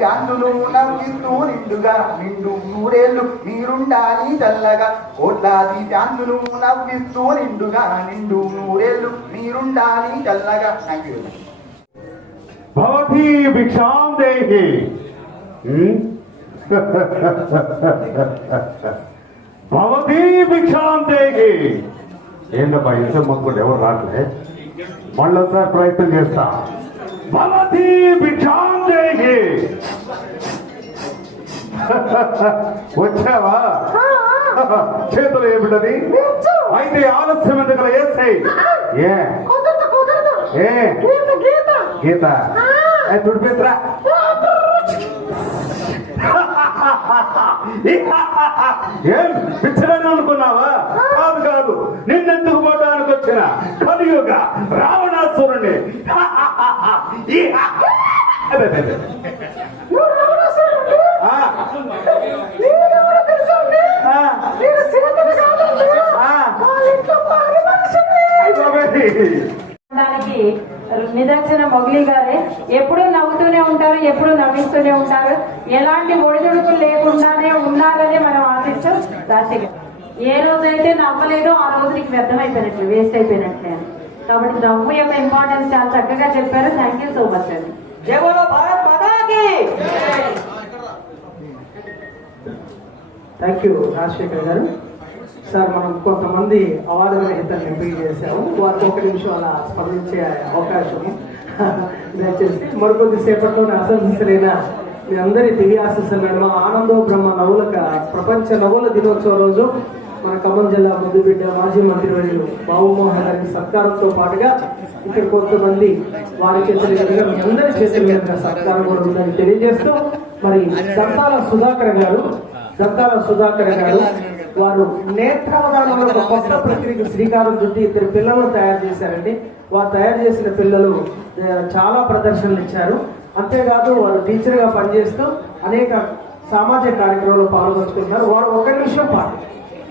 ఫ్యాన్లు నవ్విస్తూ నిండుగా నిండు నూరేళ్ళు మీరుండాలి చల్లగా. కోట్లాది ఫ్యాన్లు నవ్విస్తూ నిండుగా నిండు నూరేళ్ళు మీరుండాలి చల్లగా. Thank you. భవతి భిక్షాం దేహి. భవతి భిక్షాం దేహి. ఏంటబ్బా ఇంత మొక్కలు ఎవరు రాట్లే? మళ్ళొకసారి ప్రయత్నం చేస్తా. భవతి భిక్షాం దేహి. వచ్చావా? చేతులు ఏమిటది? అయితే ఆలస్యం ఎందుకు వేస్తాయి? గీత తుడిపేసరా? ఏం పిచ్చరని అనుకున్నావా? కాదు కాదు, నిన్నెందుకు పోవడానికి వచ్చిన కలియుగ రావణాసురుణ్ణి. నిదర్శన మొగలి గారే. ఎప్పుడు నవ్వుతూనే ఉంటారు, ఎప్పుడు నవ్విస్తూనే ఉంటారు. ఎలాంటి ఒడిదుడుకులు లేకుండానే ఉన్నారని మనం ఆశిస్తాం. రాశిగా ఏ రోజైతే నవ్వలేదో ఆ రోజు నీకు వ్యర్థమైపోయినట్లు, వేస్ట్ అయిపోయినట్లే అని. కాబట్టి నవ్వు యొక్క ఇంపార్టెన్స్ చాలా చక్కగా చెప్పారు. థ్యాంక్ యూ సో మచ్ అండి. థ్యాంక్ యూ రాజశేఖర్ గారు. సార్, మనం కొంతమంది అవార్డు గ్రహీతలను ఎంపిక చేశాము. వారికి ఒక నిమిషం అలా స్పందించే అవకాశం దయచేసి. మరికొద్ది సేపట్లోనే ఆశంసలైన మీ అందరి దివ్య ఆశీస్సులను ఆనందో బ్రహ్మ నవ్వుల ప్రపంచ నవ్వుల దినోత్సవం రోజు మన ఖమ్మం జిల్లా ముద్దుబిడ్డ మాజీ మంత్రివర్యులు బాబుమోహన్ గారికి సత్కారంతో పాటుగా ఇక్కడ కొంతమంది వారి చేతుల మీదుగా మీ అందరి చేతుల మీదుగా సత్కారం కూడా ఉందని తెలియజేస్తూ, మరి దంతాల సుధాకర్ గారు వారు నేత్రావధానంలో ఒక కొత్త ప్రక్రియకు శ్రీకారం చుట్టి 2 పిల్లలను తయారు చేశారండి. వారు తయారు చేసిన పిల్లలు చాలా ప్రదర్శనలు ఇచ్చారు. అంతేకాదు వారు టీచర్గా పనిచేస్తూ అనేక సామాజిక కార్యక్రమాల్లో పాల్గొంటున్నారు. వారు ఒక నిమిషం పాటు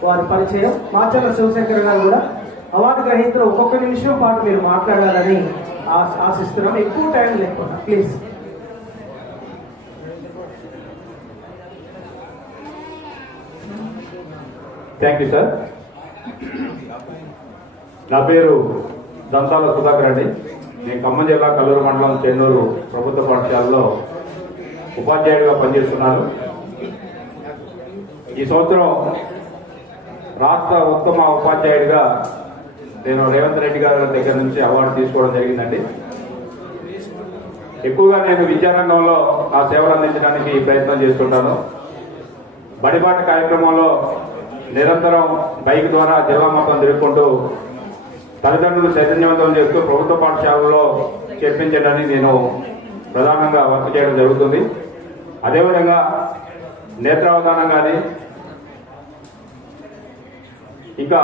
వారి పరిచయం. మాచర్ల శివశంకర్ గారు కూడా అవార్డు గ్రహీతలు ఒక్కొక్క నిమిషం పాటు మీరు మాట్లాడాలని ఆశిస్తున్నాం. ఎక్కువ టైం లేకుండా ప్లీజ్. Thank you sir. నా పేరు దంతాల సుధాకర్ అండి. నేను ఖమ్మం జిల్లా కల్లూరు మండలం చెన్నూరు ప్రభుత్వ పాఠశాలలో ఉపాధ్యాయుడిగా పనిచేస్తున్నాను. ఈ సంవత్సరం రాష్ట్ర ఉత్తమ ఉపాధ్యాయుడిగా నేను రేవంత్ రెడ్డి గారి దగ్గర నుంచి అవార్డు తీసుకోవడం జరిగిందండి. ఎక్కువగా నేను విద్యారంగంలో నా సేవలు అందించడానికి ప్రయత్నం చేస్తుంటాను. బడిబాట కార్యక్రమంలో నిరంతరం బైక్ ద్వారా జిల్లా మొత్తం తిరుగుకుంటూ తల్లిదండ్రులు చైతన్యవంతం చేస్తూ ప్రభుత్వ పాఠశాలలో చేర్పించడానికి నేను ప్రధానంగా వర్క్ చేయడం జరుగుతుంది. అదేవిధంగా నేత్రావధానం కానీ ఇంకా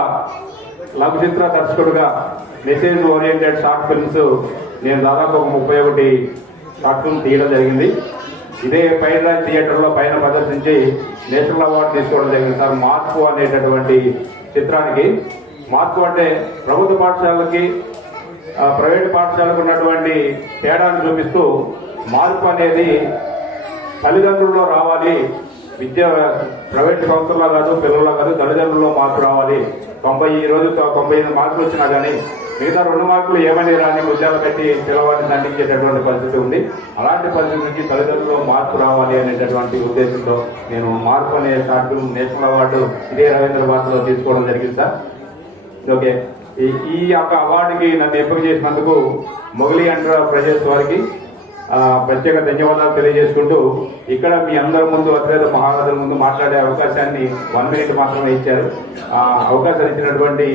లఘు చిత్ర దర్శకుడుగా మెసేజ్ ఓరియంటెడ్ షార్ట్ ఫిల్మ్స్ నేను దాదాపు ఒక 31 షార్ట్ ఫిల్మ్ తీయడం జరిగింది. ఇదే పైన థియేటర్లో పైన ప్రదర్శించి నేషనల్ అవార్డు తీసుకోవడం జరిగింది సార్. మార్పు అనేటటువంటి చిత్రానికి. మార్పు అంటే ప్రభుత్వ పాఠశాలకి ప్రైవేట్ పాఠశాలకు ఉన్నటువంటి తేడాను చూపిస్తూ మార్పు అనేది తల్లిదండ్రుల్లో రావాలి. విద్య ప్రైవేట్ సంస్థల్లో కాదు, పిల్లల్లో కాదు, తల్లిదండ్రుల్లో మార్పు రావాలి. 95 మార్కులు వచ్చినా కానీ మిగతా 2 మార్కులు ఏమని రాని ఉద్యోగాలు పెట్టి పిల్లవాడిని దండించేటటువంటి పరిస్థితి ఉంది. అలాంటి పరిస్థితి నుంచి తల్లిదండ్రుల్లో మార్పు రావాలి అనేటటువంటి ఉద్దేశంతో నేను మార్పు అనే షార్ట్ ఫిల్మ్ నేషనల్ అవార్డు ఇదే రవీంద్రబాద్లో తీసుకోవడం జరిగింది సార్. ఓకే, ఈ యొక్క అవార్డుకి నన్ను ఎంపిక చేసినందుకు మొగలి ఎంటర్ప్రైజెస్ వారికి ప్రత్యేక ధన్యవాదాలు తెలియజేసుకుంటూ, ఇక్కడ మీ అందరి ముందు అతివేద మహారాజుల ముందు మాట్లాడే అవకాశాన్ని 1 మినిట్ మాత్రమే ఇచ్చారు. అవకాశం ఇచ్చినటువంటి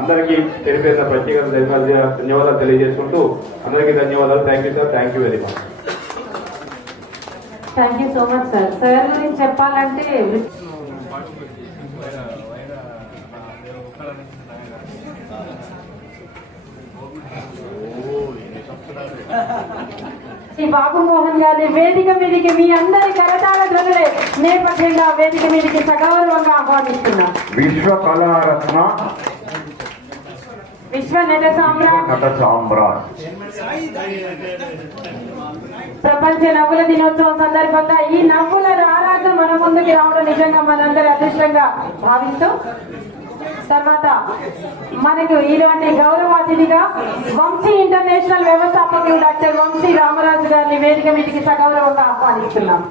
అందరికీ తెలిపేసిన ప్రత్యేక ధన్యవాదాలు తెలియజేసుకుంటూ అందరికీ ధన్యవాదాలు. Thank you sir. Thank you very much. Thank you so much sir. Sir గురించి చెప్పాలంటే శ్రీ బాబుమోహన్ గారి వేదిక మీదకి మీ అందరి కరతాళ ధ్వనులే నేపథ్యంగా వేదిక మీదకి సగౌరవంగా ఆహ్వానిస్తున్నాం. విశ్వ కళారత్న, విశ్వ నట సామ్రాట్ ప్రపంచ నవ్వుల దినోత్సవం సందర్భంగా ఈ నవ్వుల రారాజు మన ముందుకి రావడం నిజంగా మనందరి అదృష్టంగా భావిస్తూ, తర్వాత మనకు ఇలాంటి గౌరవ అతిథిగా వంశీ ఇంటర్నేషనల్ వ్యవస్థాపకులు డాక్టర్ వంశీ రామరాజు గారిని వేదిక మీదకి సగౌరవంగా ఆహ్వానిస్తున్నాం.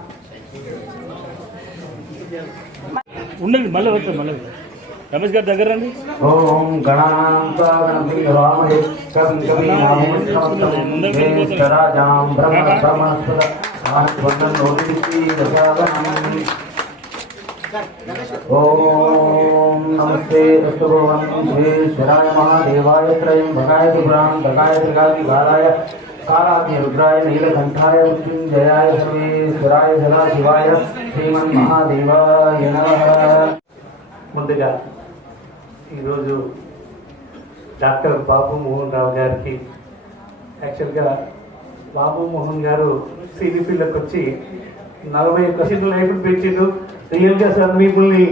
ఉండండి, మళ్ళీ వస్తాం. మళ్ళీ రమేష్ గారి దగ్గర రండి. ఓం గణాంతాగణపతి హవామహే కవిం కవీనామృతమస్తరాజాం బ్రహ్మణస్పద ఆనందోదితి దశావనం. ఓం నమస్తే అస్తు భగవాన్ శ్రీశ్వరాయ మహాదేవాయ త్రయం భగాయ త్రిపురాం భగాయ త్రికాలాయ కాలాగ్ని రుద్రాయ నీలకంఠాయ మృత్యుంజయాయ సర్వేశ్వరాయ సదాశివాయ శ్రీమన్మహాదేవాయ నమః. ముందుగా ఈరోజు డాక్టర్ బాబు మోహన్ రావు గారికి, యాక్చువల్గా బాబు మోహన్ గారు సిడిపిలోకి వచ్చి 41 లైఫ్లు పెంచిండు. రియల్గా సార్ మిమ్మల్ని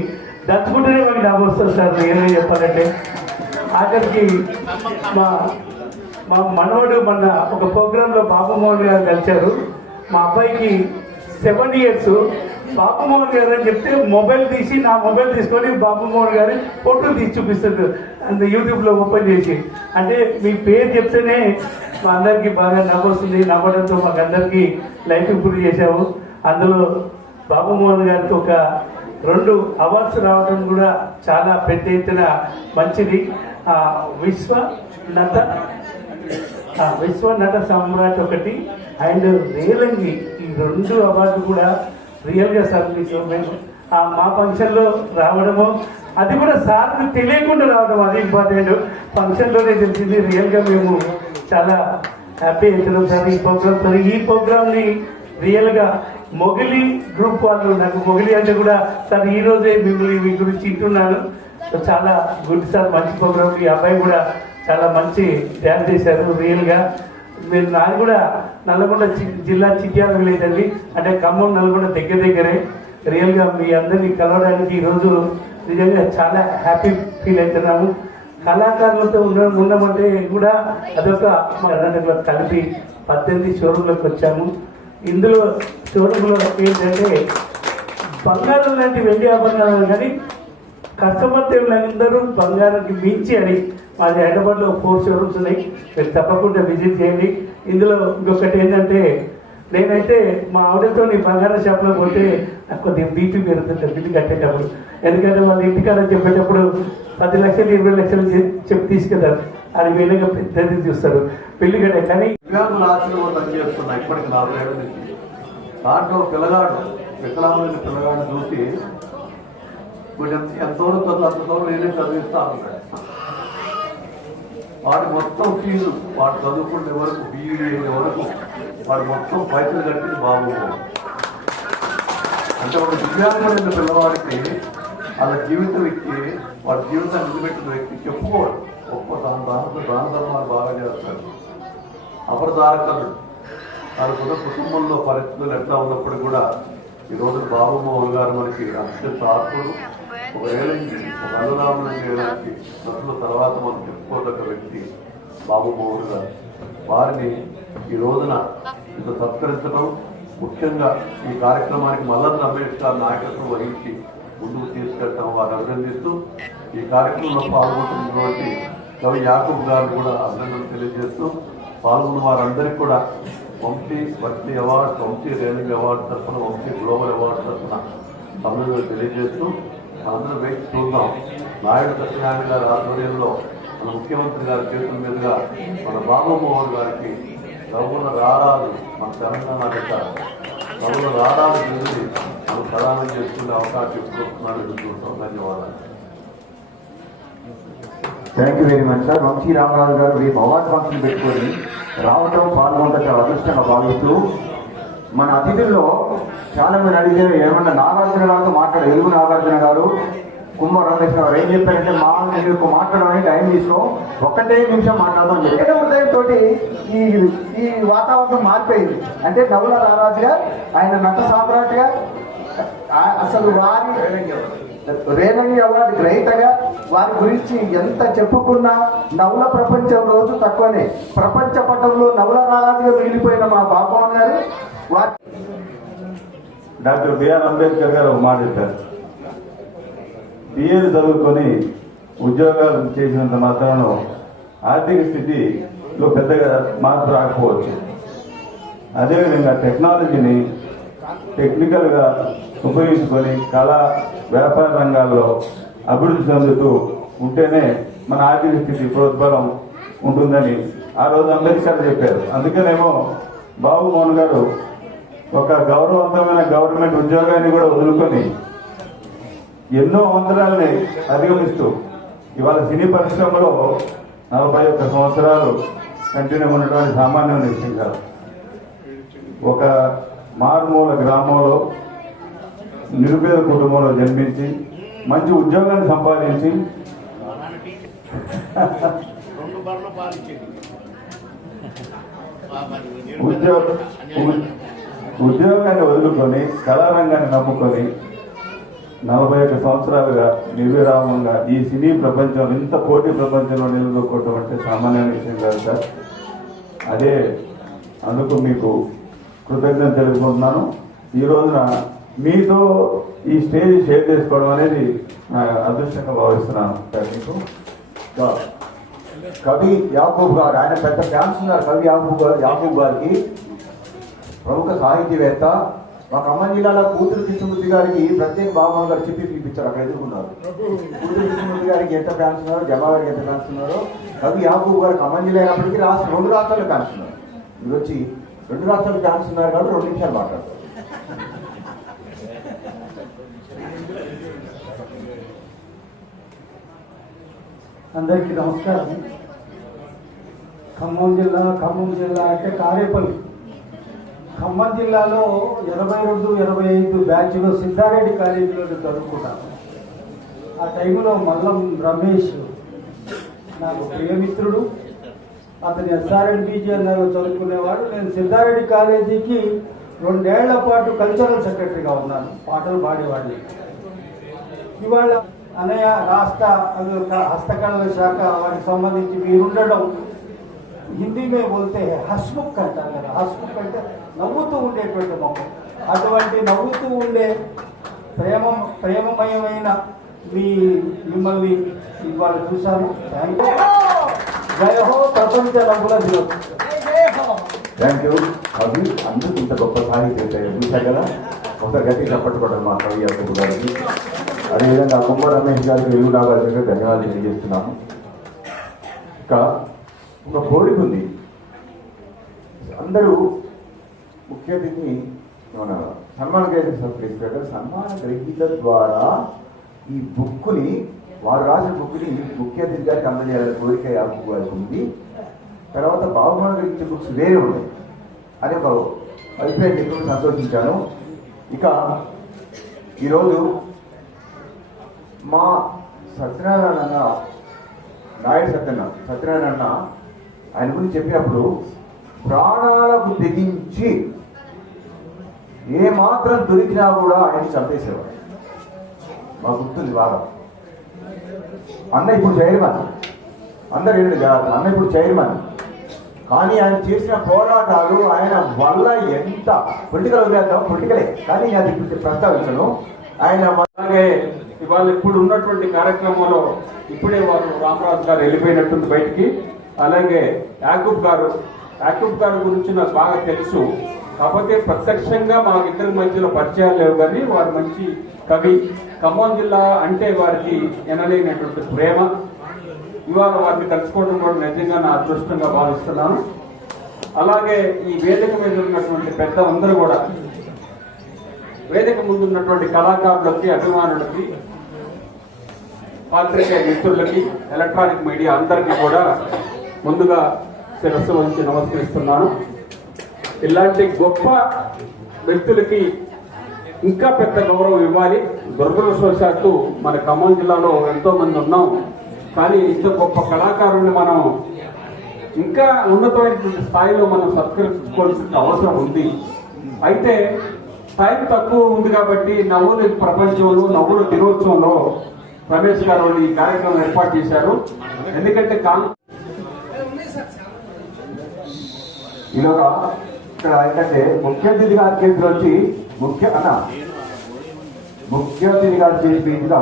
దచ్చుకుంటేనే మాకు డబ్బు వస్తుంది సార్, రియల్గా చెప్పాలంటే. ఆఖరికి మా మనవడు మొన్న ఒక ప్రోగ్రాంలో బాబు మోహన్ గారు కలిశారు. మా అబ్బాయికి 7 years. బాబు మోహన్ గారు అని చెప్తే మొబైల్ తీసి నా మొబైల్ తీసుకొని బాబు మోహన్ గారి ఫోటో తీసి చూపిస్తుంది అంత యూట్యూబ్లో ఓపెన్ చేసి. అంటే మీ పేరు చెప్తేనే మా అందరికీ బాగా నవ్వొస్తుంది. నవ్వడంతో మాకు అందరికీ లైఫ్ ఇంప్రూవ్ చేశాము. అందులో బాబు మోహన్ గారికి ఒక 2 అవార్డ్స్ రావడం కూడా చాలా పెద్ద ఎత్తున మంచిది. విశ్వ నట సమ్రాట్ ఒకటి అండ్ రేలంగి, ఈ 2 అవార్డు కూడా రియల్గా సర్వీస్. మేము మా ఫంక్షన్లో రావడము, అది కూడా సార్కి తెలియకుండా రావడం, అది ఇంపార్టెంట్. ఫంక్షన్లోనే తెలిసింది. రియల్గా మేము చాలా హ్యాపీ అవుతున్నాం సార్ ఈ ప్రోగ్రామ్తో. ఈ ప్రోగ్రామ్ని రియల్గా మొగిలి గ్రూప్ వాళ్ళు, నాకు మొగిలి అంటే కూడా సార్ ఈరోజే మిమ్మల్ని మీ గురించి ఇంటున్నాను. సో చాలా గుడ్ సార్, మంచి ప్రోగ్రామ్. ఈ అబ్బాయి కూడా చాలా మంచి డ్యాన్స్ చేశారు. రియల్గా మీరు నాకు కూడా నల్గొండ జిల్లా చిట్యాల విలేజ్ అండి, అంటే ఖమ్మం నల్గొండ దగ్గరే. రియల్గా మీ అందరినీ కలవడానికి ఈరోజు నిజంగా చాలా హ్యాపీ ఫీల్ అవుతున్నాము. కళాకారులతో ఉన్నామంటే కూడా అదొక కర్ణాటకలో కలిపి 18 షోరూంలోకి వచ్చాము. ఇందులో షోరూంలో ఏంటంటే బంగారం లాంటి వెండి ఆభరణాలు, కానీ కస్టమర్ అందరూ బంగారానికి మించి అని. మాది హైదరాబాద్లో 4 షోరూమ్స్ ఉన్నాయి, మీరు తప్పకుండా విజిట్ చేయండి. ఇందులో ఇంకొకటి ఏంటంటే, నేనైతే మా ఆవిడతో బంగారం షాప్లో పోతే నాకు కొద్దిగా బీపీ పెరుగుతుంది బిల్లు కట్టేటప్పుడు. ఎందుకంటే వాళ్ళ ఇంటికాడ చెప్పేటప్పుడు 10 లక్షలు 20 లక్షలు చెప్పి తీసుకెళ్తారు. అది వేరేగా పెద్దది చూస్తారు పెళ్లి కట్టే. కానీ పనిచేస్తున్నా ఇప్పటికి 40 ఏళ్ళ నుంచి. దాంట్లో పిల్లగాడు వికలాంగులైన పిల్లగాడిని చూసి వీడు ఎంతో అంతతో నేనే చదివిస్తా ఉంటాడు. వాడు మొత్తం ఫీజు, వాడు చదువుకునే వరకు బీఈడీ వరకు వాడు మొత్తం పైసలు కట్టింది బాబు. అంటే ఒక దివ్యాంగులైన పిల్లవాడికి వాళ్ళ జీవితం ఎక్కి వాడి జీవితాన్ని నిలబెట్టిన వ్యక్తి చెప్పుకోడు. గొప్ప దాన ధర్మాలు బాగా చేస్తాడు. అపరదారకరుడు. వాళ్ళకున్న కుటుంబంలో పరిస్థితులు ఎట్లా ఉన్నప్పుడు కూడా ఈ రోజు బాబు మోహన్ గారు మనకి అత్యంత ఆత్ముడు. ఒక ఏళ్ళకి ఒక అనురామం చేయడానికి నటుల తర్వాత మనం చెప్పుకోదగ్గ వ్యక్తి బాబు మోహన్ గారు. వారిని ఈ రోజున ఇంత సత్కరించడం, ముఖ్యంగా ఈ కార్యక్రమానికి మల్లన్న రమేష్ గారు నాయకత్వం వహించి ముందుకు తీసుకెళ్ళడం వారిని అభినందిస్తూ, ఈ కార్యక్రమంలో పాల్గొంటున్నటువంటి కవి యాకూబ్ గారు కూడా అభినందనలు తెలియజేస్తూ, పాల్గొన్న వారందరికీ కూడా వంశీ వర్తి అవార్డు, వంశీ రేలింగ్ అవార్డు తరఫున, వంశీ గ్లోబల్ అవార్డు తరఫున అభినందనలు తెలియజేస్తూ, మనందరం వేచి చూద్దాం. నాయుడు సత్యనారాయణ గారి ఆధ్వర్యంలో మన ముఖ్యమంత్రి గారి చేతుల మీదుగా మన బాబు మోహన్ గారికి రఘువుల రారాలు, మన తెలంగాణ రఘువుల రారాలు బిందుని మనం ప్రదానం చేసుకునే అవకాశం ఇస్తున్నాను. చూస్తాం. ధన్యవాదాలు. Thank you very much sir. Vamsi Ramaraju garu రేపు అవార్డు ఫంక్షన్ పెట్టుకొని రావటం, పాల్గొనడం చాలా అదృష్టంగా భావిస్తూ, మన అతిథుల్లో చాలా మంది అడిగారు ఏమన్నా నాగార్జున గారితో మాట్లాడారు. ఎలుగు నాగార్జున గారు, కుంభ రామకృష్ణ గారు ఏం చెప్పారంటే, మీకు మాట్లాడడానికి టైం తీసుకో, 1 నిమిషం మాట్లాడదాం అని చెప్పి ఉదయంతో ఈ వాతావరణం మారిపోయింది. అంటే నవ్వుల రారాజుగా, ఆయన నట సామ్రాట్గా, అసలు వారి రేలంగి అవార్డు గ్రహీతగా వారి గురించి ఎంత చెప్పుకున్నా నవల ప్రపంచం రోజు తక్కువనే. ప్రపంచ పటంలో నవల రాజుగా మిగిలిపోయిన మా బాబు గారు వారి డాక్టర్ బిఆర్ అంబేద్కర్ గారు ఒక మాట చెప్పారు, బిఏలు చదువుకొని ఉద్యోగాలు చేసినంత మాత్రాన ఆర్థిక స్థితిలో పెద్దగా మార్పు రాకపోవచ్చు. అదేవిధంగా టెక్నాలజీని టెక్నికల్గా ఉపయోగించుకొని కళా వ్యాపార రంగాల్లో అభివృద్ధి చెందుతూ ఉంటేనే మన ఆర్థిక స్థితి ప్రోద్బలం ఉంటుందని ఆ రోజు అంబేద్కర్ చెప్పారు. అందుకనేమో బాబు మోహన్ గారు ఒక గౌరవవంతమైన గవర్నమెంట్ ఉద్యోగాన్ని కూడా వదులుకొని ఎన్నో అంతరాలని అధిగమిస్తూ ఇవాళ సినీ పరిశ్రమలో 41 సంవత్సరాలు కంటిన్యూ ఉండడానికి సామాన్యమైన విషయం కాదు. ఒక మారుమూల గ్రామంలో నిరుపేద కుటుంబంలో జన్మించి మంచి ఉద్యోగాన్ని సంపాదించి ఉద్యోగాన్ని వదులుకొని కళారంగాన్ని నమ్ముకొని 41 సంవత్సరాలుగా నిర్విరామంగా ఈ సినీ ప్రపంచం ఇంత పోటీ ప్రపంచంలో నిలదొక్కోవటం అంటే సామాన్యమైన విషయం కాదు సార్. అదే అందుకు మీకు కృతజ్ఞత తెలుపుకుంటున్నాను. ఈ రోజున మీతో ఈ స్టేజ్ షేర్ చేసుకోవడం అనేది నా అదృష్టంగా భావిస్తున్నాను. మీకు కవి యాకూబ్ గారు, ఆయన పెద్ద ఫ్యాన్స్ ఉన్నారు. కవి యాకూబ్ గారికి ప్రముఖ సాహితీవేత్త. మా ఖమ్మం జిల్లాలో కూతురు కృష్ణమూర్తి గారికి ప్రత్యేక బాబు గారు చెప్పి పిలిపించారు. అక్కడ ఎదుర్కొన్నారు. కూతురు కృష్ణమూర్తి గారికి ఎంత ఫ్యాన్స్ ఉన్నారో, జమా గారికి ఎంత ఫ్యాన్స్ ఉన్నారో, కవి యాకూబ్ గారు ఖమ్మం జిల్లా అయినప్పటికీ 2 రాష్ట్రాల్లో ఫ్యాన్స్ ఉన్నారు. మీరు వచ్చి 2 రాష్ట్రాలు ఫ్యాన్స్ ఉన్నారు కాబట్టి 2 నిమిషాలు మాట్లాడతారు. అందరికీ నమస్కారం. ఖమ్మం జిల్లా అంటే కారేపల్లి. ఖమ్మం జిల్లాలో 82, 85 బ్యాచ్లో సిద్ధారెడ్డి కాలేజీలో చదువుకుంటాను. ఆ టైంలో మల్లం రమేష్ నాకు ప్రియమిత్రుడు. అతను SRNBG అన్నారు చదువుకునేవాడు. నేను సిద్ధారెడ్డి కాలేజీకి 2 ఏళ్ల పాటు కల్చరల్ సెక్రటరీగా ఉన్నాను. పాటలు పాడేవాడిని. ఇవాళ అన్నయ్య రాష్ట్ర హస్తకళల శాఖ వారికి సంబంధించి మీరుండడం, హిందీ మే బోల్తే హస్ముఖ్ అంటారు కదా. హస్ముఖ్ అంటే నవ్వుతూ ఉండేటువంటి మొక్క. అటువంటి నవ్వుతూ ఉండే ప్రేమమయమైన మిమ్మల్ని ఇవాళ చూశాను. Thank you. జయ హో ప్రపంచ నవ్వుల దినోత్సవం. Thank you. కవి అందుకు ఇంత గొప్ప సాహిత్య చూశారు కదా. ఒకసారి గట్టి చప్పట్టుకోవడం మా కవి యాకూబ్ గారికి. అదేవిధంగా కుంభ రమేష్ గారికి, వెలుగు నాగార్జున గారికి ధన్యవాదాలు తెలియజేస్తున్నాను. ఇంకా ఒక కోరిక ఉంది. అందరూ ముఖ్య అతిథిని మన సన్మాన గ్రహీత సన్మాన గ్రహీత ద్వారా ఈ బుక్కుని, వారు రాసిన బుక్ని ముఖ్య అతిథి గారికి అందజేయాలని కోరిక యాకూబ్ గారికి ఉంది. తర్వాత బాబుమాన గ్రహించే బుక్స్ వేరే ఉన్నాయి అని ఒక అభిప్రాయం ఎక్కువ సంతోషించాను. ఇక ఈరోజు మా సత్యనారాయణ నాయుడు సత్యనారాయణ ఆయన గురించి చెప్పినప్పుడు ప్రాణాలకు తెగించి ఏమాత్రం దొరికినా కూడా ఆయన చంపేసేవాడు. మాకు గుర్తుంది బాగా. అన్న ఇప్పుడు చైర్మన్, అందరు ఏంటి జాగ్రత్త, అన్న ఇప్పుడు చైర్మన్. కానీ ఆయన చేసిన పోరాటాలు ఆయన వల్ల ఎంత పొలిటికల్ వదిలేద్దాం, పొలిటికలే కానీ అది ప్రస్తావించను. ఆయన అలాగే ఇవాళ ఇప్పుడు ఉన్నటువంటి కార్యక్రమంలో ఇప్పుడే వారు రామరాజు గారు వెళ్ళిపోయినట్టుంది బయటికి. అలాగే యాకూబ్ గారు గురించి నాకు బాగా తెలుసు. కాకపోతే ప్రత్యక్షంగా మా ఇద్దరి మధ్యలో పరిచయాలు లేవు. కానీ వారు మంచి కవి. ఖమ్మం జిల్లా అంటే వారికి ఎనలేనటువంటి ప్రేమ. ఇవాళ వారిని కలుసుకోవడం కూడా నిజంగా నా అదృష్టంగా భావిస్తున్నాను. అలాగే ఈ వేదిక మీద ఉన్నటువంటి పెద్ద అందరూ కూడా, వేదిక ముందు ఉన్నటువంటి కళాకారులకి, అభిమానులకి, పాత్రికేయ మిత్రులకి, ఎలక్ట్రానిక్ మీడియా అందరికీ కూడా ముందుగా శిరస్సు వంచి నమస్కరిస్తున్నాను. ఇలాంటి గొప్ప వ్యక్తులకి ఇంకా పెద్ద గౌరవం ఇవ్వాలి. దురదృష్టవశాత్తు మన ఖమ్మం జిల్లాలో ఎంతో మంది ఉన్నాం. కానీ ఇంత గొప్ప కళాకారుల్ని మనం ఇంకా ఉన్నతమైనటువంటి స్థాయిలో మనం సత్కరించుకోవాల్సిన అవసరం ఉంది. అయితే టైం తక్కువ ఉంది కాబట్టి నవ్వుల ప్రపంచంలో నవ్వుల దినోత్సవంలో రమేష్ గారు ఈ కార్యక్రమం ఏర్పాటు చేశారు. ఎందుకంటే ఈలోగా ఇక్కడ ఏంటంటే ముఖ్య అతిథి గారి చేతిలో వచ్చి ముఖ్య అతిథి గారి చేతి మీదుగా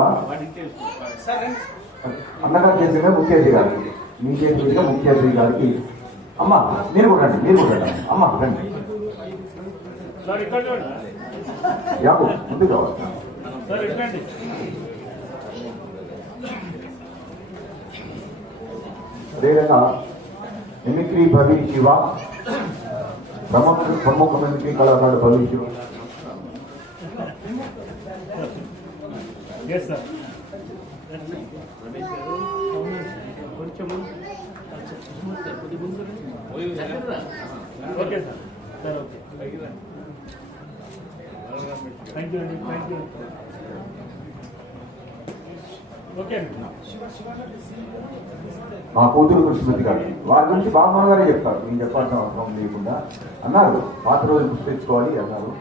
అన్నగారు చేతి మీద ముఖ్య అతిథి గారికి, మీ చేతి మీదుగా ముఖ్య అతిథి గారికి. అమ్మ మీరు కూడా రండి, మీరు కూడా రండి. అమ్మ రండి, యాకు ముందు కావాలి. అదేవిధంగా మిమిక్రీ భవి శివ, ప్రముఖ మిమిక్రీ కళాకారుడు భవి శివ. మా కూతురు కృష్ణమతి గారు, వారి గురించి బాబు గారే చెప్తారు, నేను చెప్పాల్సిన అవసరం లేకుండా అన్నారు. పాత రోజులు గుర్తు తెచ్చుకోవాలి అన్నారు.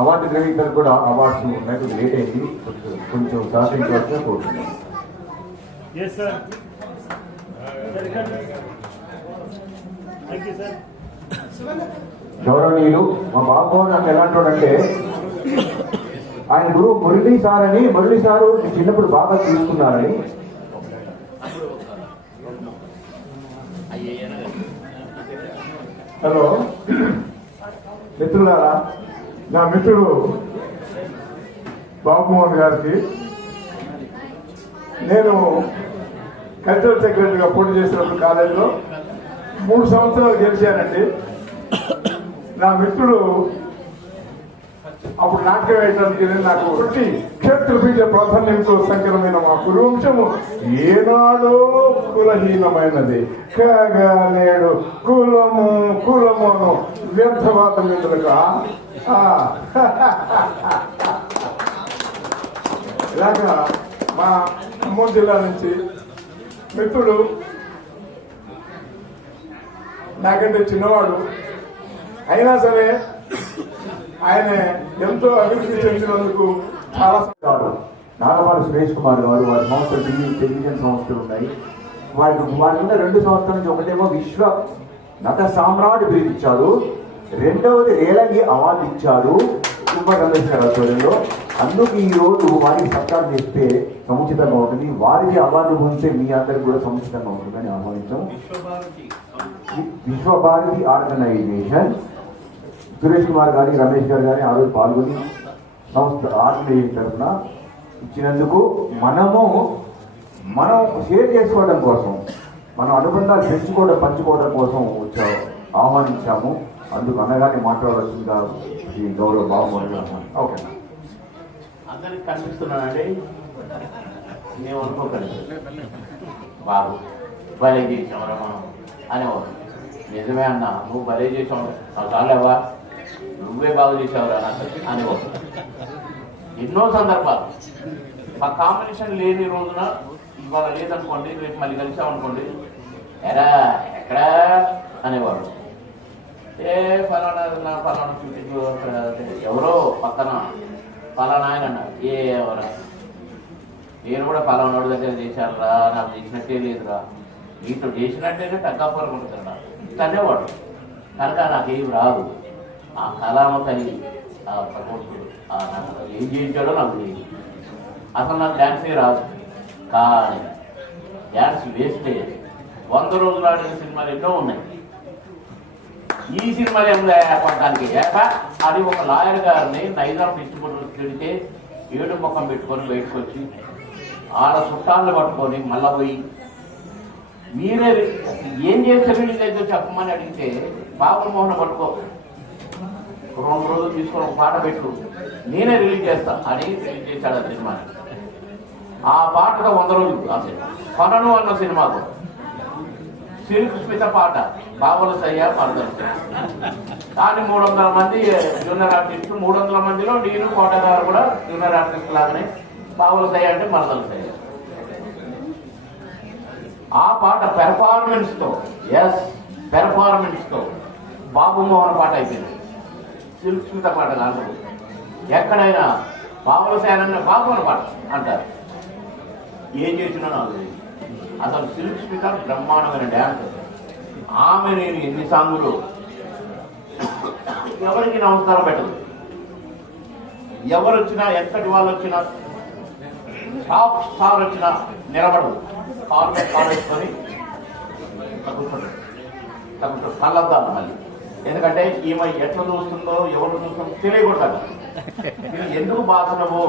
అవార్డు గ్రహీతలు కూడా అవార్డ్స్ ఉన్నట్టు లేట్ అయింది, కొంచెం సహకరించవలసిన కోరుతున్నాను. గౌరవనీయులు మా బాబు నాకు ఎలాంటి వాడంటే, ఆయన గురువు మురళీ సార్ అని, మురళీ సారు చిన్నప్పుడు బాగా తీసుకున్నారని. హలో మిత్రులారా, నా మిత్రుడు బాబుమోహన్ గారికి నేను కల్చరల్ సెక్రటరీగా పోటీ చేసినప్పుడు కాలేజీలో 3 సంవత్సరాలు గెలిచానండి. నా మిత్రుడు అప్పుడు నాట్యం వేయడానికి నాకు క్షేత్ర బీజ ప్రాధాన్యంతో సంకరమైన మా కురువంశము ఏనాడో కులహీనమైనది కాగా నేడు కులమును వ్యర్థవాదం ఎందుక. ఇలాగా మా ఖమ్మం జిల్లా నుంచి మిత్రుడు నాకంటే చిన్నవాడు అయినా సరే ఆయన ఎంతో అభివృద్ధి చెందినందుకు చాలా నాగపాల సురేష్ కుమార్ గారు, వారి సంస్థలు టెలివిజన్ సంస్థలు ఉన్నాయి. వారి ఉన్న 2 సంవత్సరాల నుంచి ఒకటేమో విశ్వ నట సామ్రాట్ బిరుదు ఇచ్చారు, రెండవది రేలంగి అవార్డు ఇచ్చారు సూపర్ రమేష్ గారి ఆధ్వర్యంలో. అందుకు ఈ రోజు వారికి సత్కారం చేస్తే సముచితంగా ఉంటుంది. వారికి అవార్డు పొందితే మీ అందరికి కూడా సముచితంగా ఉంటుందని ఆహ్వానించాం. విశ్వభారతి ఆర్గనైజేషన్ సురేష్ కుమార్ గారి, రమేష్ గారు కానీ ఆ రోజు పాల్గొని సంస్థ ఆర్గనైజేషన్ తరఫున ఇచ్చినందుకు మనం షేర్ చేసుకోవడం కోసం, మన అనుబంధాలు పెంచుకోవడం పంచుకోవడం కోసం ఆహ్వానించాము. అందుకు అన్నగానే మాట్లాడవలసిందిగా ఈ గౌరవ బాబు. ఓకే అందరికి కనిపిస్తున్నానండి, మేము అనుకోకండి. బాబు భలే చేసామరా మనం అనేవారు. నిజమే అన్నా, నువ్వు భలే చేసావు, చాలేవా, నువ్వే బాగు చేసావురా అనేవారు. ఎన్నో సందర్భాలు ఆ కాంబినేషన్ లేని రోజున ఇవాళ లేదనుకోండి, రేపు మళ్ళీ కలిసామనుకోండి, ఎరా ఎక్కడా అనేవారు. ఫలానా షూటింగ్ ఎవరో పక్కన ఫలానా ఆయన అన్నారు. ఎవరా, నేను కూడా ఫలానాడు దగ్గర చేశానురా, నాకు చేసినట్టే లేదురా, నీతో చేసినట్టేనే తగ్గపరం ఉంటుందా అనేవాడు. కనుక నాకేం రాదు. ఆ కళామతని ఆ ప్రమోషుడు ఏం చేయించాడో నాకు లేదు. అసలు నాకు డ్యాన్సే రాదు. కానీ డ్యాన్స్ వేస్తే 100 రోజులు ఆడిన సినిమాలు ఎన్నో ఉన్నాయి. ఈ సినిమాలు ఏముందా కొనడానికి అది ఒక లాయర్ గారిని నైజాం డిస్ట్రిబ్యూటర్ తిడితే 7 ముఖం పెట్టుకొని బయటకు వచ్చి ఆడ చుట్టాలను పట్టుకొని మళ్ళా పోయి మీరే ఏం చేస్తే రిలీజ్ అయితే చెప్పమని అడిగితే బాబు మోహన్ పట్టుకో 2 రోజులు తీసుకొని ఒక పాట పెట్టు, నేనే రిలీజ్ చేస్తా అని రిలీజ్ చేశాడు ఆ సినిమాని. ఆ పాటలో 100 రోజులు అసలు కొనను అన్న సినిమాకు సిల్క్ స్మిత పాట బాబుల సయ్య పాడతారు. కానీ 300 మంది జూనియర్ ఆర్టిస్టులు, 300 మందిలో నేను కోట గారు కూడా జూనియర్ ఆర్టిస్ట్ లాగానే బాబుల సయ్య అంటే మరదల సయ్య. ఆ పాట పెర్ఫార్మెన్స్తో, ఎస్ పెర్ఫార్మెన్స్తో బాబు మోహన్ పాట అయిపోయింది. సిల్క్ స్మిత పాట కాదు. ఎక్కడైనా బాబుల సేన బాబుల పాట అంటారు. ఏం చేసినా నాకు తెలియదు. అసలు సిల్క్ స్మిత బ్రహ్మాండమైన డ్యాన్స్. ఆమె నేను ఎన్ని సాంగులు ఎవరికి నమస్కారం పెట్టదు. ఎవరు వచ్చినా, ఎక్కడి వాళ్ళు వచ్చినా, టాప్ స్టార్ వచ్చినా నిలబడదు. కాలు మీద కాలు వేసుకొని కళ్ళద్దాను మళ్ళీ. ఎందుకంటే ఈమె ఎట్లా చూస్తుందో ఎవరు చూస్తుందో తెలియకూడదు. ఎందుకు బాధనవు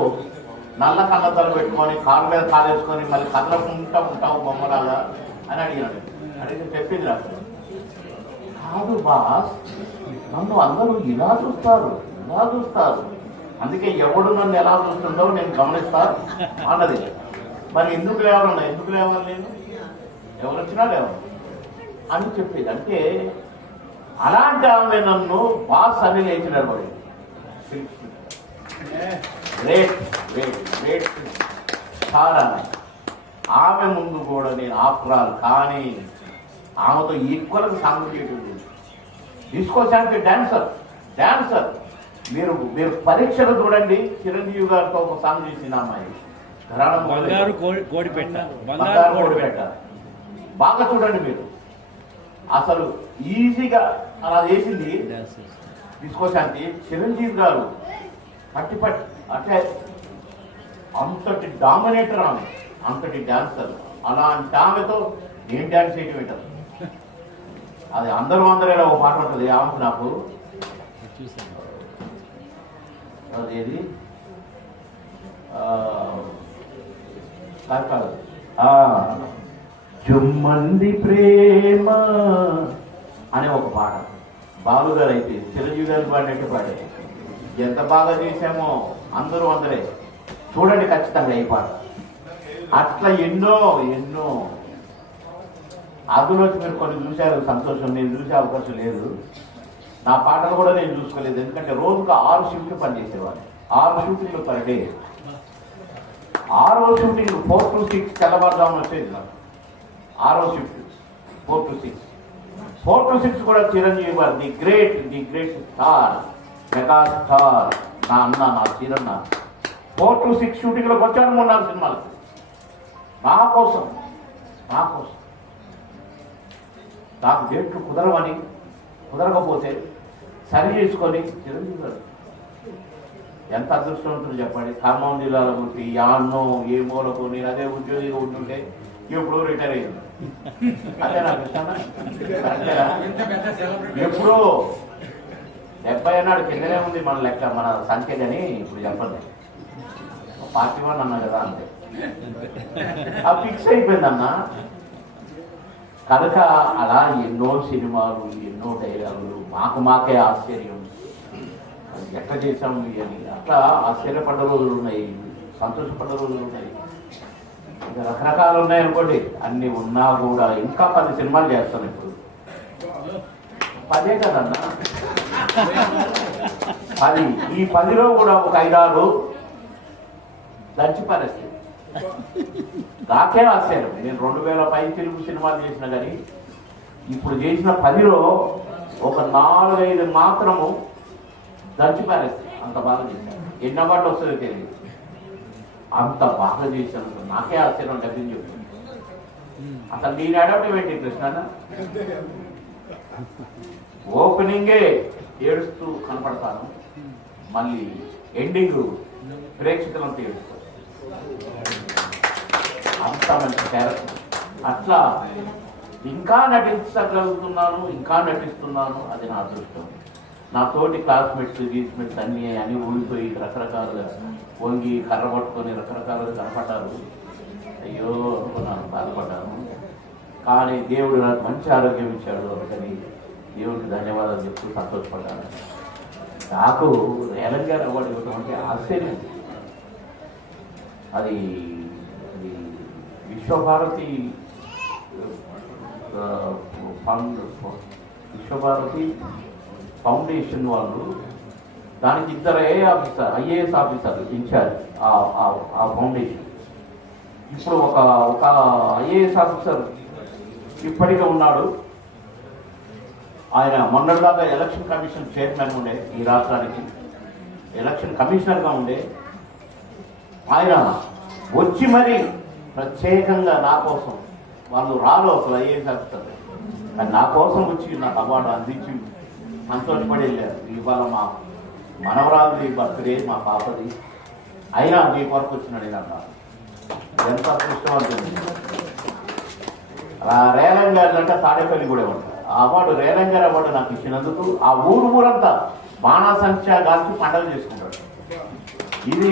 నల్ల కళ్ళద్దాలు పెట్టుకొని కాలు మీద కాలు వేసుకొని మళ్ళీ కదలకుంటా ఉంటావు బొమ్మలాగా అని అడిగినాడు. అడిగితే చెప్పింది నాకు, కాదు బాస్, నన్ను అందరూ ఇలా చూస్తారు, ఇలా చూస్తారు, అందుకే ఎవడు నన్ను ఎలా చూస్తుందో నేను గమనిస్తాను అన్నది. మరి ఎందుకు లేవాలన్నా, ఎందుకు లేవాలి నేను, ఎవరు వచ్చినా లేవాలి అని చెప్పేది. అంటే అలాంటి ఆమె నన్ను బాస్ అని లేచి నిలబడి గ్రేట్ గ్రేట్ గ్రేట్ స్టార్ అని. ఆమె ముందు కూడా నేను ఆఫ్రాల్, కానీ ఆమెతో ఈక్వల్గా సాంగ్ చేయడం. డిస్కో శాంతి డాన్సర్ డాన్సర్. మీరు పరీక్షలు చూడండి, చిరంజీవి గారితో ఒక సాంగ్ చేసిన అమ్మాయి బంగారు కోడిపెట్ట. బాగా చూడండి మీరు. అసలు ఈజీగా అలా చేసింది డిస్కో శాంతి. చిరంజీవి గారు పట్టి అంటే అంతటి డామినేటర్ ఆమె, అంతటి డాన్సర్. అలాంటి ఆమెతో నేను డాన్స్ చేయటం ఏంటారు. అది అందరూ ఒక పాట ఉంటుంది ఆమెకు. నాకు అదేది కాదు, జుమ్మంది ప్రేమ అనే ఒక పాట. బాలు గారు అయితే చిరంజీవి గారు పాడినట్టు పాడే. ఎంత బాగా చేశామో అందరే చూడండి ఖచ్చితంగా ఈ పాట. అట్లా ఎన్నో ఎన్నో అందులోకి మీరు కొన్ని చూశారు, సంతోషం. నేను చూసే అవకాశం లేదు. నా పాటలు కూడా నేను చూసుకోలేదు. ఎందుకంటే రోజుకు 6 షిఫ్ట్లు పనిచేసేవాడిని. 6 షూటింగ్లు పర్ డే. 6వ షూటింగ్ 4 to 6 తెల్లవారుదామని వచ్చేది నాకు. 6వ షిఫ్ట్ 4 to 6. 4 to 6 కూడా చిరంజీవి గారు the great star, mega star, నా అన్న, నా చిరన్న. 4 to 6 షూటింగ్లోకి వచ్చాను 3-4 సినిమాలకు నా కోసం. నాకు డేట్లు కుదరకపోతే సరి చేసుకొని చిరంజీవి గారు ఎంత అదృష్టవంతులు చెప్పండి. ఖమ్మం జిల్లాలో పుట్టి యాన్నో ఏ మూలకు నేను అదే ఉద్యోగిగా ఉంటుంటే ఎప్పుడో రిటైర్ అయ్యింది. అదే నాకు ఇష్టం. ఎప్పుడో 70 అన్నాడు కిందనే ఉంది మన లెక్క, మన సంఖ్య. కానీ ఇప్పుడు చెప్పండి 41 అన్నా కదా, అంతే. ఆ ఫిక్స్ అయిపోయిందన్నా. కనుక అలా ఎన్నో సినిమాలు, ఎన్నో డైలాగులు, మాకే ఆశ్చర్యం. ఎట్లా చేసాము అని అట్లా ఆశ్చర్యపడ్డ రోజులు ఉన్నాయి, సంతోషపడ్డ రోజులు ఉన్నాయి, ఇంకా రకరకాలు ఉన్నాయనుకోండి. అన్ని ఉన్నా కూడా ఇంకా 10 సినిమాలు చేస్తాను ఇప్పుడు. 10 కదన్నా, 10. ఈ 10లో కూడా ఒక 5-6 దంచి పరిస్థితి. నాకే ఆశ్చర్యం. నేను 2000 తెలుగు సినిమాలు చేసినా కానీ ఇప్పుడు చేసిన 10లో ఒక 4-5 మాత్రము దంచి పరిస్థితి. అంత బాగా చేశాను. ఎన్ని అవార్డులు వస్తుందో తెలియదు, అంత బాగా చేశాను. నాకే ఆశ్చర్యం డబ్బింగ్ చెప్తుంది. అసలు నేను అడగడం ఏంటి కృష్ణ, ఓపెనింగే ఏడుస్తూ కనపడతాను, మళ్ళీ ఎండింగ్ ప్రేక్షకులంతా ఏడుస్తాను. అంత మంచి క్యారెక్టర్. అట్లా ఇంకా నటించగలుగుతున్నాను, ఇంకా నటిస్తున్నాను. అది నా అదృష్టం. నా తోటి క్లాస్మేట్స్ అన్నీ ఊడిపోయి రకరకాలుగా వంగి కర్ర పట్టుకొని రకరకాలుగా కనపడ్డారు. అయ్యో అనుకున్నాను, బాధపడ్డాను. కానీ దేవుడు నాకు మంచి ఆరోగ్యం ఇచ్చాడు. అందుకని దేవుడికి ధన్యవాదాలు చెప్తూ సంతోషపడ్డాను. నాకు రేలంగ్ గారు అవార్డు ఇవ్వడం అంటే ఆశ్చర్యం. అది విశ్వభారతి ఫౌండేషన్ వాళ్ళు దానికి 2 ఐఏఎస్ ఆఫీసర్ ఇన్ఛార్జ్ ఆ ఫౌండేషన్. ఇప్పుడు ఒక ఐఏఎస్ ఆఫీసర్ ఇప్పటికీ ఉన్నాడు. ఆయన మొన్నటిదాకా ఎలక్షన్ కమిషన్ చైర్మన్ ఉండే, ఈ రాష్ట్రానికి ఎలక్షన్ కమిషనర్గా ఉండే ఆయన వచ్చి మరి ప్రత్యేకంగా నా కోసం, వాళ్ళు రాలో అసలు ఐఏఎస్ ఆఫీసర్, కానీ నా కోసం వచ్చి నాకు అవార్డు అందించి సంతోషపడి వెళ్ళారు. ఇవాళ మా మనవరాలు బర్త్డే, మా పాపది, అయినా నీ కొరకు వచ్చినాడు నేను అన్నారు. ఎంత అదృష్టవంతుంది. రేలం గారి అంటే తాడేపల్లి కూడా ఉంటారు. ఆ అవార్డు రేలం గారి అవార్డు నాకు ఇచ్చినందుకు ఆ ఊరంతా బాణాసంఖ్య కాల్చి పండుగ చేసుకుంటాడు. ఇది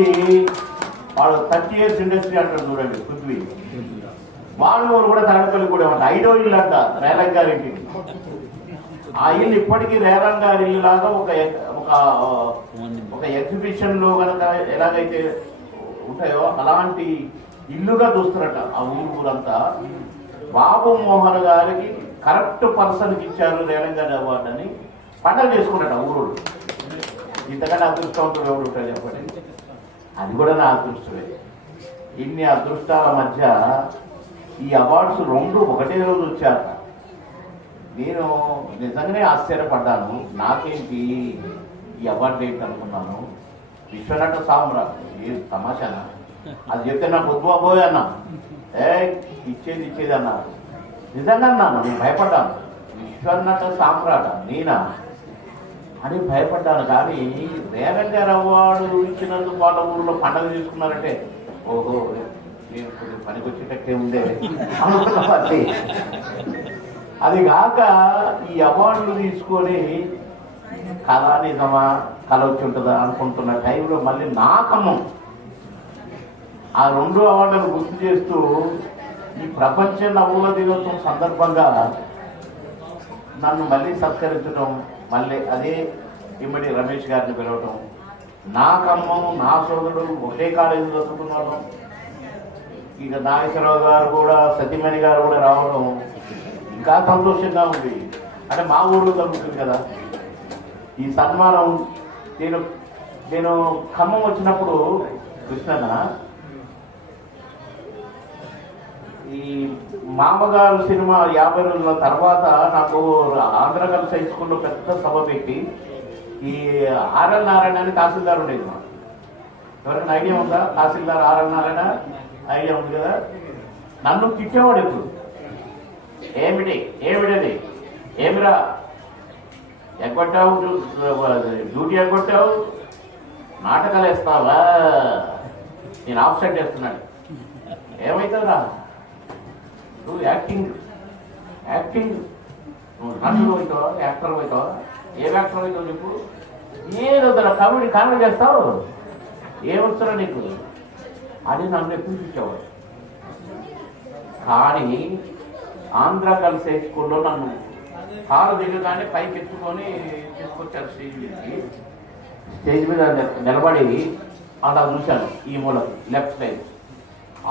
వాడు 30 years ఇండస్ట్రీ అంటారు చూడండి, పృథ్వీ. వాళ్ళు కూడా తాడేపల్లి కూడా ఉంటారు. 5వ ఇల్లు అంట రేలం గారి ఇంటికి. ఆ ఇల్లు ఇప్పటికీ రేలం గారి ఇల్లు లాగా ఒక ఎగ్జిబిషన్ లో కనుక ఎలాగైతే ఉంటాయో అలాంటి ఇల్లుగా చూస్తున్నట్ట ఆ ఊరంతా. బాబు మోహన్ గారికి కరెక్ట్ పర్సన్కి ఇచ్చారు రేలం గారి అవార్డు అని పండుగ చేసుకున్నట్ట ఊరు. ఇంతకన్నా అదృష్టవంతుడు ఎవరు ఉంటారు చెప్పండి. అది కూడా నా అదృష్టమే. ఇన్ని అదృష్టాల మధ్య ఈ అవార్డ్స్ 2 ఒకటే రోజు వచ్చాక నేను నిజంగానే ఆశ్చర్యపడ్డాను. నాకేంటి ఈ అవార్డు ఏంటి అనుకున్నాను. విశ్వనట సామ్రాట్ ఏ తమాషానా, అది చెప్తే నాకు వద్దుబాబోయ్ అన్నా, ఇచ్చేది అన్నారు. నిజంగా అన్నాను, నేను భయపడ్డాను. విశ్వనట సామ్రాట్ నేనా అని భయపడ్డాను. కానీ రేలం గారి అవార్డు ఇచ్చినందుకు వాళ్ళ ఊళ్ళో పండుగ చేసుకున్నారంటే ఓహో నేను కొంచెం పనికి వచ్చేటట్టే ఉందే అనుకున్నది. అది కాక ఈ అవార్డులు తీసుకొని కళ నిజమా, కళ వచ్చి ఉంటుందా అనుకుంటున్న టైంలో మళ్ళీ నా కమ్మం ఆ 2 అవార్డులను గుర్తు చేస్తూ ఈ ప్రపంచ నవ్వుల దినోత్సవం సందర్భంగా నన్ను మళ్ళీ సత్కరించడం, మళ్ళీ అదే ఇమ్మడి రమేష్ గారిని పిలవటం, నా కమ్మం నా సోదరుడు ఒకే కాలేజీ చదువుకున్నాడు. ఇక నాగేశ్వరరావు గారు కూడా, సతీమణి గారు కూడా రావడం ఇంకా సంతోషంగా ఉంది. అంటే మా ఊళ్ళో జరుగుతుంది కదా ఈ సన్మానం. నేను ఖమ్మం వచ్చినప్పుడు కృష్ణన్న ఈ మామగారు సినిమా 50 రోజుల తర్వాత నాకు ఆంధ్ర గర్ల్స్ హై స్కూల్లో పెద్ద సభ పెట్టి ఈ ఆర్ఎల్ నారాయణ అని తహసీల్దార్ ఉండేది. మాకు ఎవరైనా ఐడియా ఉందా? తహసీల్దార్ ఆర్ఎల్ నారాయణ ఐడియా ఉంది కదా. నన్ను తిట్టేవాడు ఎప్పుడు, ఏమిటది ఏమిరా ఎగ్గొట్టావు, డ్యూటీ ఎగ్గొట్టావు, నాటకాలు వేస్తావా, నేను ఆబ్సెంట్ వేస్తున్నాడు. ఏమవుతుందా నువ్వు యాక్టింగ్ నువ్వు నటుడు అవుతావా, యాక్టర్ అవుతావా, ఏం యాక్టర్ అవుతావు చెప్పు, ఏదో కామెడీ చేస్తావు, ఏమొస్తున్నా నీకు అని నన్ను ఎప్పుడు చూసేవాడు. కానీ ఆంధ్ర గర్ల్స్ హై స్కూల్లో నన్ను కారు దిగగానే పైకి ఎత్తుకొని తీసుకొచ్చారు స్టేజ్ మీద నిలబడి అలా చూశాను. ఈ మూల లెఫ్ట్ సైడ్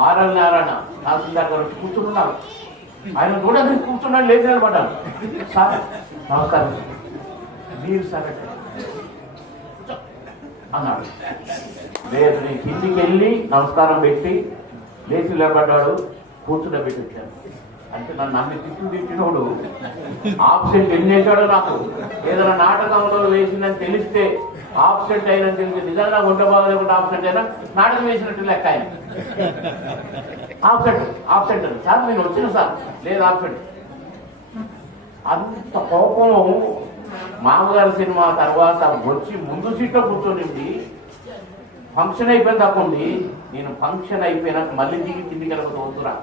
ఆర్ఎల్ నారాయణ తహసీల్దార్ గారు కూర్చున్నారు. ఆయన చూడడానికి కూర్చున్నాడు, లేచి నిలబడ్డాను. సార్ నమస్కారం, మీరు సార్ అన్నాడు. లేదు, నేను కిందికి వెళ్ళి నమస్కారం పెట్టి లేచి నిలబడ్డాడు, కూర్చుండబెట్టి వచ్చాను. అంటే నన్ను అన్ని తిట్టినోడు ఆబ్సెంట్ ఎన్ని వేసాడో నాకు ఏదైనా నాటకంలో వేసిందని తెలిస్తే ఆబ్సెంట్ అయినని తెలిసి నిజంగా గుండె బాగా లేకుండా ఆబ్సెంట్ అయినా నాటకం వేసినట్టు లెక్క. ఆయన ఆబ్సెంట్ సార్ నేను వచ్చిన సార్, లేదు ఆబ్సెంట్. అంత కోపం. మామగారి సినిమా తర్వాత వచ్చి ముందు సీట్లో కూర్చొని ఫంక్షన్ అయిపోయిన తప్పండి. నేను ఫంక్షన్ అయిపోయినాక మళ్ళీ దిగి కిందికి వెళ్ళకపోతే వద్దురా,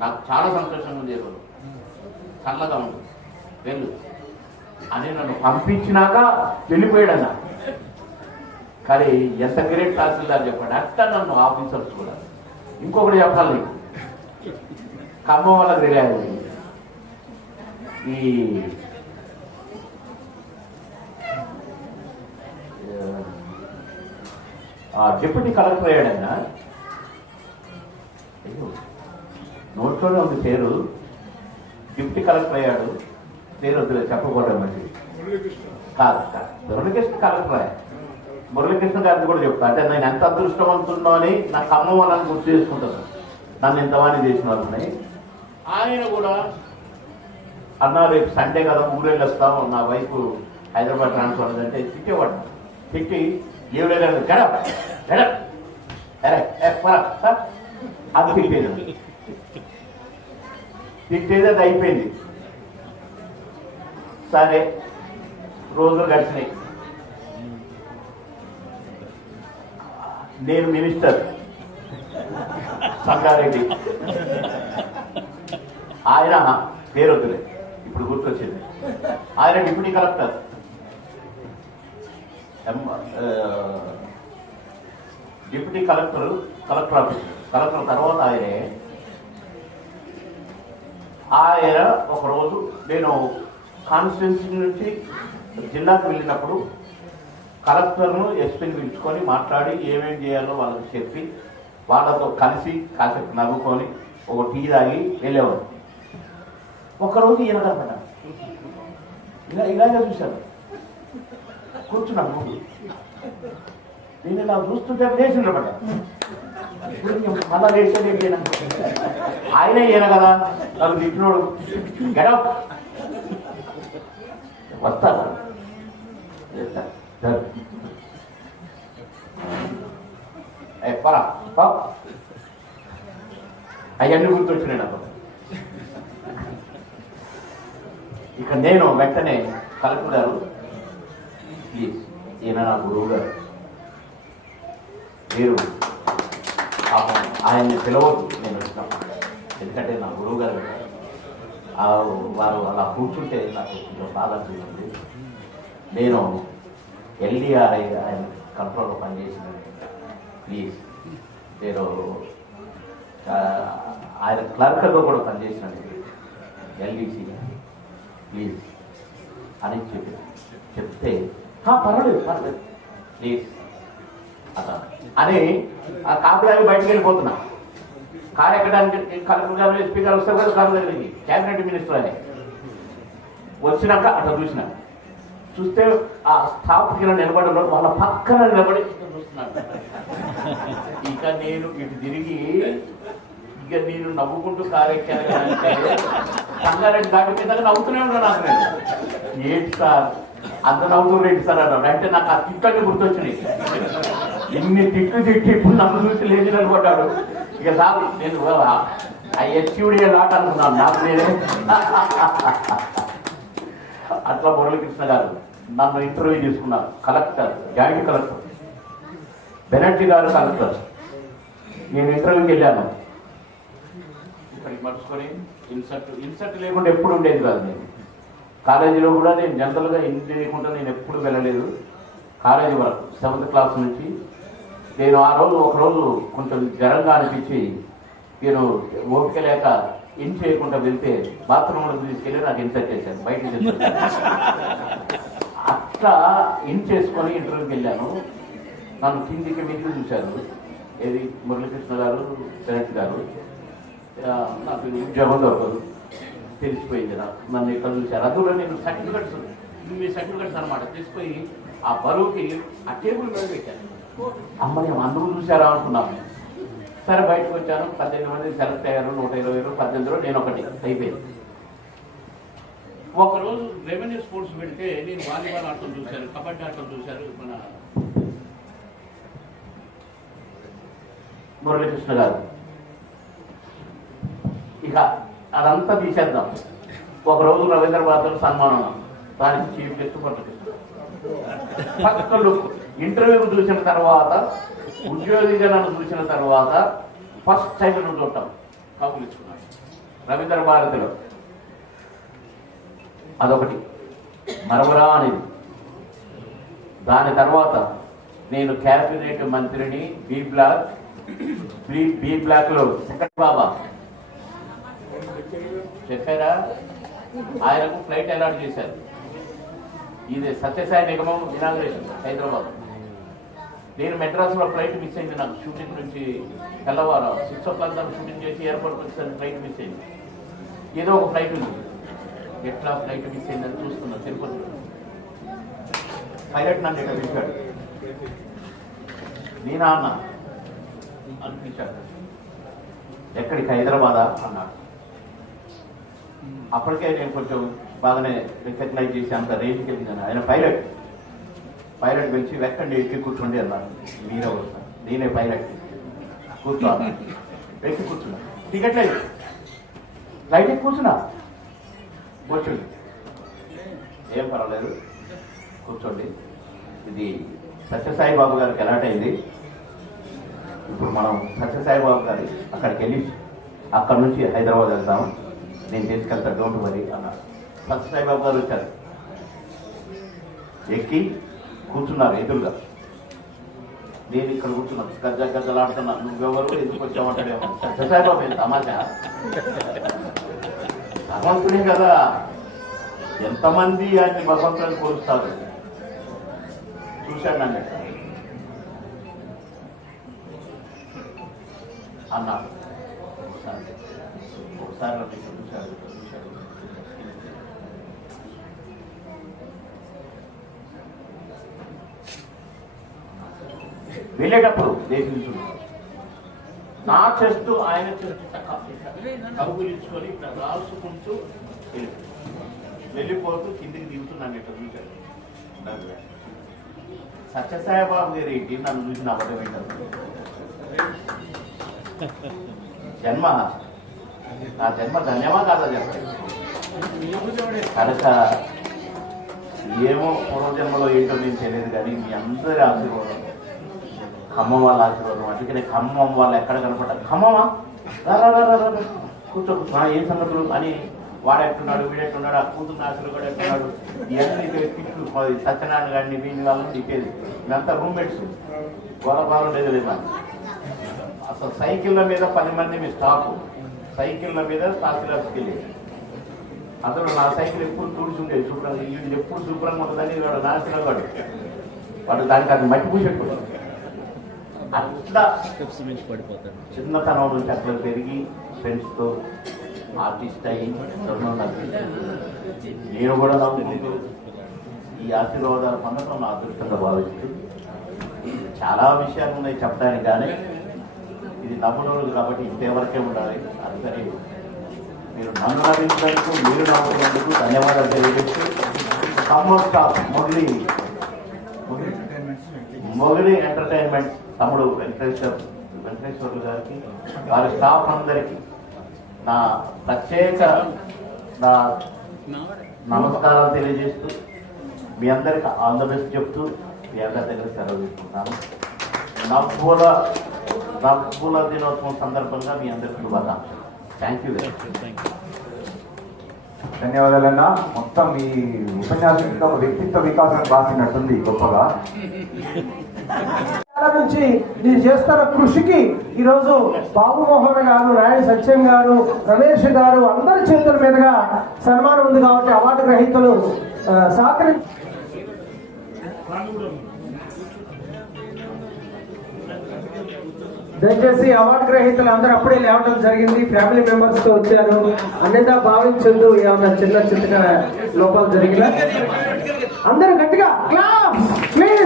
నాకు చాలా సంతోషంగా ఉంది, చల్లగా ఉంది, వెళ్ళు అని నన్ను పంపించినాక వెళ్ళిపోయాడన్న. కానీ ఎంత గ్రేట్ తహసీల్దార్ చెప్పాడు. అట్లా నన్ను ఆఫీసర్స్ కూడా. ఇంకొకటి చెప్పాలి, ఖమ్మం వాళ్ళకి తెలియాలి, ఈ డిప్యూటీ కలెక్టర్ అయ్యాడైనా, నోట్లోనే ఉంది పేరు, డిప్యూటీ కలెక్టర్ అయ్యాడు. పేరు వద్దులే చెప్పకూడదు, మంచిది కాదు. మురళీకృష్ణ కలెక్టర్ అయ్యా. మురళీకృష్ణ గారిని కూడా చెప్తా. అంటే నేను ఎంత అదృష్టవంతున్నా అని నా ఖమ్మం వాళ్ళని గుర్తు చేసుకుంటాను. నన్ను ఇంతవాణి చేసిన వాళ్ళని. ఆయన కూడా అన్నా రేపు సండే కదా ఊరెళ్ళొస్తాం, నా వైపు హైదరాబాద్ ట్రాన్స్ఫర్ అంటే తిట్టేవాడు. తిట్టి ఏమిలేదు అది తిట్టేది. తిట్టేది అది అయిపోయింది. సరే రోజులు గడిచినాయి. నేను మినిస్టర్ సంగారెడ్డి, ఆయన పేరు వద్దులే ఇప్పుడు గుర్తొచ్చింది, ఆయన deputy collector. Deputy collector office, collector తర్వాత ఆయన ఒకరోజు నేను కాన్స్టిట్యున్సీ నుంచి జిల్లాకు వెళ్ళినప్పుడు కలెక్టర్ను ఎస్పీని పిలుచుకొని మాట్లాడి ఏమేం చేయాలో వాళ్ళకి చెప్పి వాళ్ళతో కలిసి కాసేపు నవ్వుకొని ఒక టీ తాగి వెళ్ళేవాడు. ఒకరోజు ఈయన కనపడ్డా, ఇలాగే చూశాను, కూర్చున్నాను ముందు. నేను ఇలా చూస్తుంటే లేచి నిలబడ్డా. మళ్ళా లేచేది ఆయనే ఈయన కదా, నాకు తిట్టినోడు గడప్ వస్తాను పరా అవన్నీ గుర్తొచ్చినాయి నాకు. ఇక నేను వెంటనే కలెక్టర్ గారు ప్లీజ్, ఈయన నా గురువు గారు, మీరు ఆయన్ని పిలవద్దు, నేను వచ్చినాం, ఎందుకంటే నా గురువు గారు వారు అలా కూర్చుంటే నాకు కొంచెం బాధ అనిపిస్తుంది. నేను ఎల్డీఆర్ఐ ఆయన కంట్రోల్లో పనిచేసిన, ప్లీజ్ నేను ఆయన క్లర్క్గా కూడా పనిచేసినాను, ఎల్డీసీ, ప్లీజ్ అని చెప్తే పర్వాలేదు ప్లీజ్ అలా అని ఆ కాపులాగి బయటకు వెళ్ళిపోతున్నా. కారు ఎక్కడానికి కలెక్టర్ గారు ఎస్పీ గారు వస్తారు కదా కారు దగ్గరికి, క్యాబినెట్ మినిస్టర్ అని వచ్చినాక అట్లా చూస్తే ఆ స్టాఫ్ కింద నిలబడి వాళ్ళ పక్కన నిలబడి చూస్తున్నాను. ఇక నేను ఇటు తిరిగి ఇక నేను నవ్వుకుంటూ కారెక్కాను అంటే సంగారెడ్డి దాటి మీద నవ్వుతూనే ఉన్నాను. నాకు నేను ఏంటి సార్ అంత నవ్వుతూ ఏంటి సార్ అన్నాడు. అంటే నాకు ఆ తిట్లన్నీ గుర్తొచ్చినాయి. ఇన్ని తిట్లు తిట్టి ఇప్పుడు నన్ను చూసి లేచి నిలబడ్డాడు. ఇక సార్ నేను ఆ ఎస్యూడిఏ లాట్ అనుకున్నాను నాకు నేనే. అట్లా మురళీకృష్ణ గారు నన్ను ఇంటర్వ్యూ తీసుకున్నారు. కలెక్టర్, జాయింట్ కలెక్టర్, బెనర్జీ గారు కలెక్టర్. నేను ఇంటర్వ్యూకి వెళ్ళాను. ఇక్కడికి మర్చుకొని ఇన్సర్ట్ లేకుండా ఎప్పుడు ఉండేది కాదు. నేను కాలేజీలో కూడా నేను జనరల్గా ఇన్ లేకుండా నేను ఎప్పుడు వెళ్ళలేదు. కాలేజీ వరకు 7th క్లాస్ నుంచి నేను ఆ రోజు ఒకరోజు కొంచెం జ్వరంగా అనిపించి నేను ఓపిక లేక ఇన్ చేయకుండా వెళ్తే బాత్రూంలో తీసుకెళ్ళి నాకు ఇన్సర్ట్ చేశాను, బయటకు అట్లా ఇన్ చేసుకొని ఇంటర్వ్యూకి వెళ్ళాను. నన్ను కిందికి మీదికి చూశారు. ఏది మురళీకృష్ణ గారు, శరత్ గారు. నాకు ఉద్యోగం దొరకదు, తెలిసిపోయింది నాకు. నన్ను ఇక్కడ చూశారు. అందులో నేను సర్టిఫికెట్స్, మీ సర్టిఫికెట్స్ అనమాట తీసుకొని ఆ బరువుకి ఆ టేబుల్ మీద పెట్టాను. అమ్మాయి అందరూ చూసారా అనుకున్నాను. సరే బయటకు వచ్చాను. 18 మంది సెలెక్ట్ అయ్యారు. 120, 18లో నేను ఒకటి అయిపోయింది. ఒకరోజు రెవెన్యూ స్పోర్ట్స్ పెడితే నేను వాలీబాల్ ఆటలు చూశాను, కబడ్డీ ఆటలు చూశారు మన మురళీకృష్ణ గారు. ఇక అదంతా తీసేద్దాం. ఒకరోజు రవీంద్రబాద్ సన్మానం, దానికి చీఫ్ గెస్ట్ మురళీకృష్ణ. పక్కలు ఇంటర్వ్యూకి చూసిన తర్వాత, ఉద్యోగిగా నన్ను చూసిన తర్వాత ఫస్ట్ టైం నువ్వు చూడటం కబుర్లు ఇచ్చుకున్నాను రవీంద్ర భారతిలో. అదొకటి మరవరా అనేది. దాని తర్వాత నేను క్యాబినెట్ మంత్రిని బి బ్లాక్లో సెకండ్ బాబా చెప్పారా, ఆయనకు ఫ్లైట్ అలాట్ చేశారు. ఇది సత్యసాయి నిగమం ఇనాగ్రేషన్ హైదరాబాద్. నేను మెడ్రాస్లో ఫ్లైట్ మిస్ అయింది. నాకు షూటింగ్ నుంచి తెల్లవారు 6 o'clock దాకా షూటింగ్ చేసి ఎయిర్పోర్ట్కి వచ్చేసరికి ఫ్లైట్ మిస్ అయింది. ఏదో ఒక ఫ్లైట్ ఉంది. ఎట్లా ఫ్లైట్ మిస్ అయిందని చూస్తున్నా. తిరుపతిలో పైలట్ నన్ను ఇక్కడ పిలిచాడు. నేనా అన్న అనిపించాడు. ఎక్కడికి? హైదరాబాదా అన్నాడు. అప్పటికే నేను కొంచెం బాగానే రికగ్నైజ్ చేసి అంత రేంజ్కి వెళ్ళిందని. ఆయన పైలట్ పిలిచి వెక్కండి ఎక్కి కూర్చోండి అన్నారు. మీరెవరు సార్? నేనే పైలట్. కూర్చో ఎక్కి కూర్చున్నా. టికెట్ లేదు, ఫ్లైట్ ఎక్కి కూర్చున్నా. కూర్చోండి, ఏం పర్వాలేదు కూర్చోండి. ఇది సత్యసాయి బాబు గారికి ఎలాట్ అయింది. ఇప్పుడు మనం సత్యసాయి బాబు గారి అక్కడికి వెళ్ళి అక్కడ నుంచి హైదరాబాద్ వెళ్తాం, నేను తీసుకెళ్తా, డోంట్ వరీ అన్నారు. సత్యసాయి బాబు గారు వచ్చారు, ఎక్కి కూర్చున్నారు ఎదురుగా. నేను ఇక్కడ కూర్చున్నాను, గజ్జలాడుతున్నాను. నువ్వెవరు, ఎందుకు వచ్చామంటాడేమో. సత్యసాయి బాబు ఏం తమాషా, భగవంతుడే కదా, ఎంతమంది ఆయన్ని భగవంతుని కోరుస్తారు. చూశాడు నన్ను అన్నారు. ఒకసారి చూశాడు. వెళ్ళేటప్పుడు దేశించు నా చెస్ట్ ఆయన చెస్ట్ కబులించుకొని ఇట్లా రాసుకుంటూ వెళ్ళిపోతూ కిందికి దిగుతున్నాను. ఇట్లా చూశాడు. సత్యసాయిబాబు గారు ఏంటి నన్ను చూసిన అబద్ధం ఏంటారు. జన్మ నా జన్మ ధన్యమా కాదా చెప్పండి. కనుక ఏమో పూర్వజన్మలో ఏంటో నేను తెలియదు కానీ మీ అందరి ఆశీర్వాదం, ఖమ్మం వాళ్ళ ఆశీర్వాదం. అందుకనే ఖమ్మం వాళ్ళు ఎక్కడ కనపడ్డారు, ఖమ్మమా కూర్చో ఏ సంగతులు అని వాడెట్టున్నాడు, వీడెట్టున్నాడు, ఆ కూతురు నాశలు కూడా ఎట్టున్నాడు, ఇవన్నీ తిట్లు సత్యనారాయణ గారిని వీని వాళ్ళని తిప్పేది. ఇదంతా రూమ్మేట్స్, గోల బాగుండేది లేదు. అసలు సైకిళ్ళ మీద 10 మంది మీ స్టాఫ్, సైకిళ్ళ మీద తహసీల్దార్కి వెళ్ళేది. అసలు నా సైకిల్ ఎప్పుడు తుడుచుండేది శుభ్రంగా, ఇది ఎప్పుడు శుభ్రంగా ఉంటుందని వాడు నాశనం వాడు దానికి అది మట్టి పూసేట్టుకోడు. అట్లా చిన్నతనం నుంచి అట్లా పెరిగి ఫ్రెండ్స్తో ఆర్టిస్ట్ అయ్యి నేను కూడా నవ్వుకుంటూ ఈ ఆశీర్వాదాలు పొందడం నా అదృష్టంగా భావిస్తూ, చాలా విషయాలు ఉన్నాయి చెప్పడానికి, కానీ ఇది నవ్వునోళ్ళు కాబట్టి ఇంతవరకే ఉండాలి. అందుకని మీరు నన్ను నవ్వించినందుకు, మీరు నవ్వుతున్నందుకు ధన్యవాదాలు తెలియజేస్తూ, ఖమ్మం స్టాఫ్ మొగిలి ఎంటర్టైన్మెంట్ తమ్ముడు వెంకటేశ్వర్లు గారికి, వారి స్టాఫ్ అందరికీ నా ప్రత్యేక నమస్కారాలు తెలియజేస్తూ, మీ అందరికీ ఆల్ ద బెస్ట్ చెప్తూ మీ అందరి దగ్గర సెలవు తీసుకుంటాను. నవ్వుల దినోత్సవం సందర్భంగా మీ అందరికీ శుభాకాంక్షలు. Thank you very much. ధన్యవాదాలన్నా. మొత్తం ఈ ఉపన్యాసం ఒక వ్యక్తిత్వ వికాసం రాసినట్టుంది గొప్పగా. నుంచి మీరు చేస్తున్న కృషికి ఈరోజు బాబు మోహన్ గారు, నాయుడు సత్యం గారు, రమేష్ గారు అందరి చేతుల మీదుగా సన్మానం ఉంది కాబట్టి అవార్డు గ్రహీతలు దయచేసి అవార్డు గ్రహీతలు అందరూ అప్పుడే లేవడం జరిగింది. ఫ్యామిలీ మెంబర్స్ తో వచ్చారు. అన్నిందా భావించొద్దు, ఏమన్నా చిన్న చిన్న లోపాలు జరిగినా. అందరూ గట్టిగా క్లాప్ ప్లీజ్.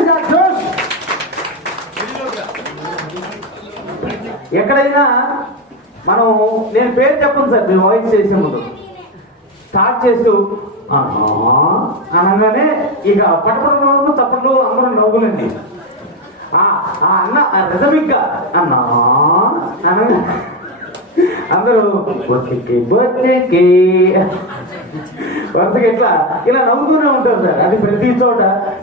ఎక్కడైనా మనం, నేను పేరు చెప్పను సార్, మీరు వాయిస్ చేసే ముందు స్టార్ట్ చేస్తూ అనగానే ఇక పట్టణంలో తప్పట్లు అందరూ నవ్వులండి. అన్న రిజమిక్ గా అన్నా అనగా అందరూ వరసకి ఇట్లా ఇలా నవ్వుతూనే ఉంటారు సార్. అది ప్రతి చోట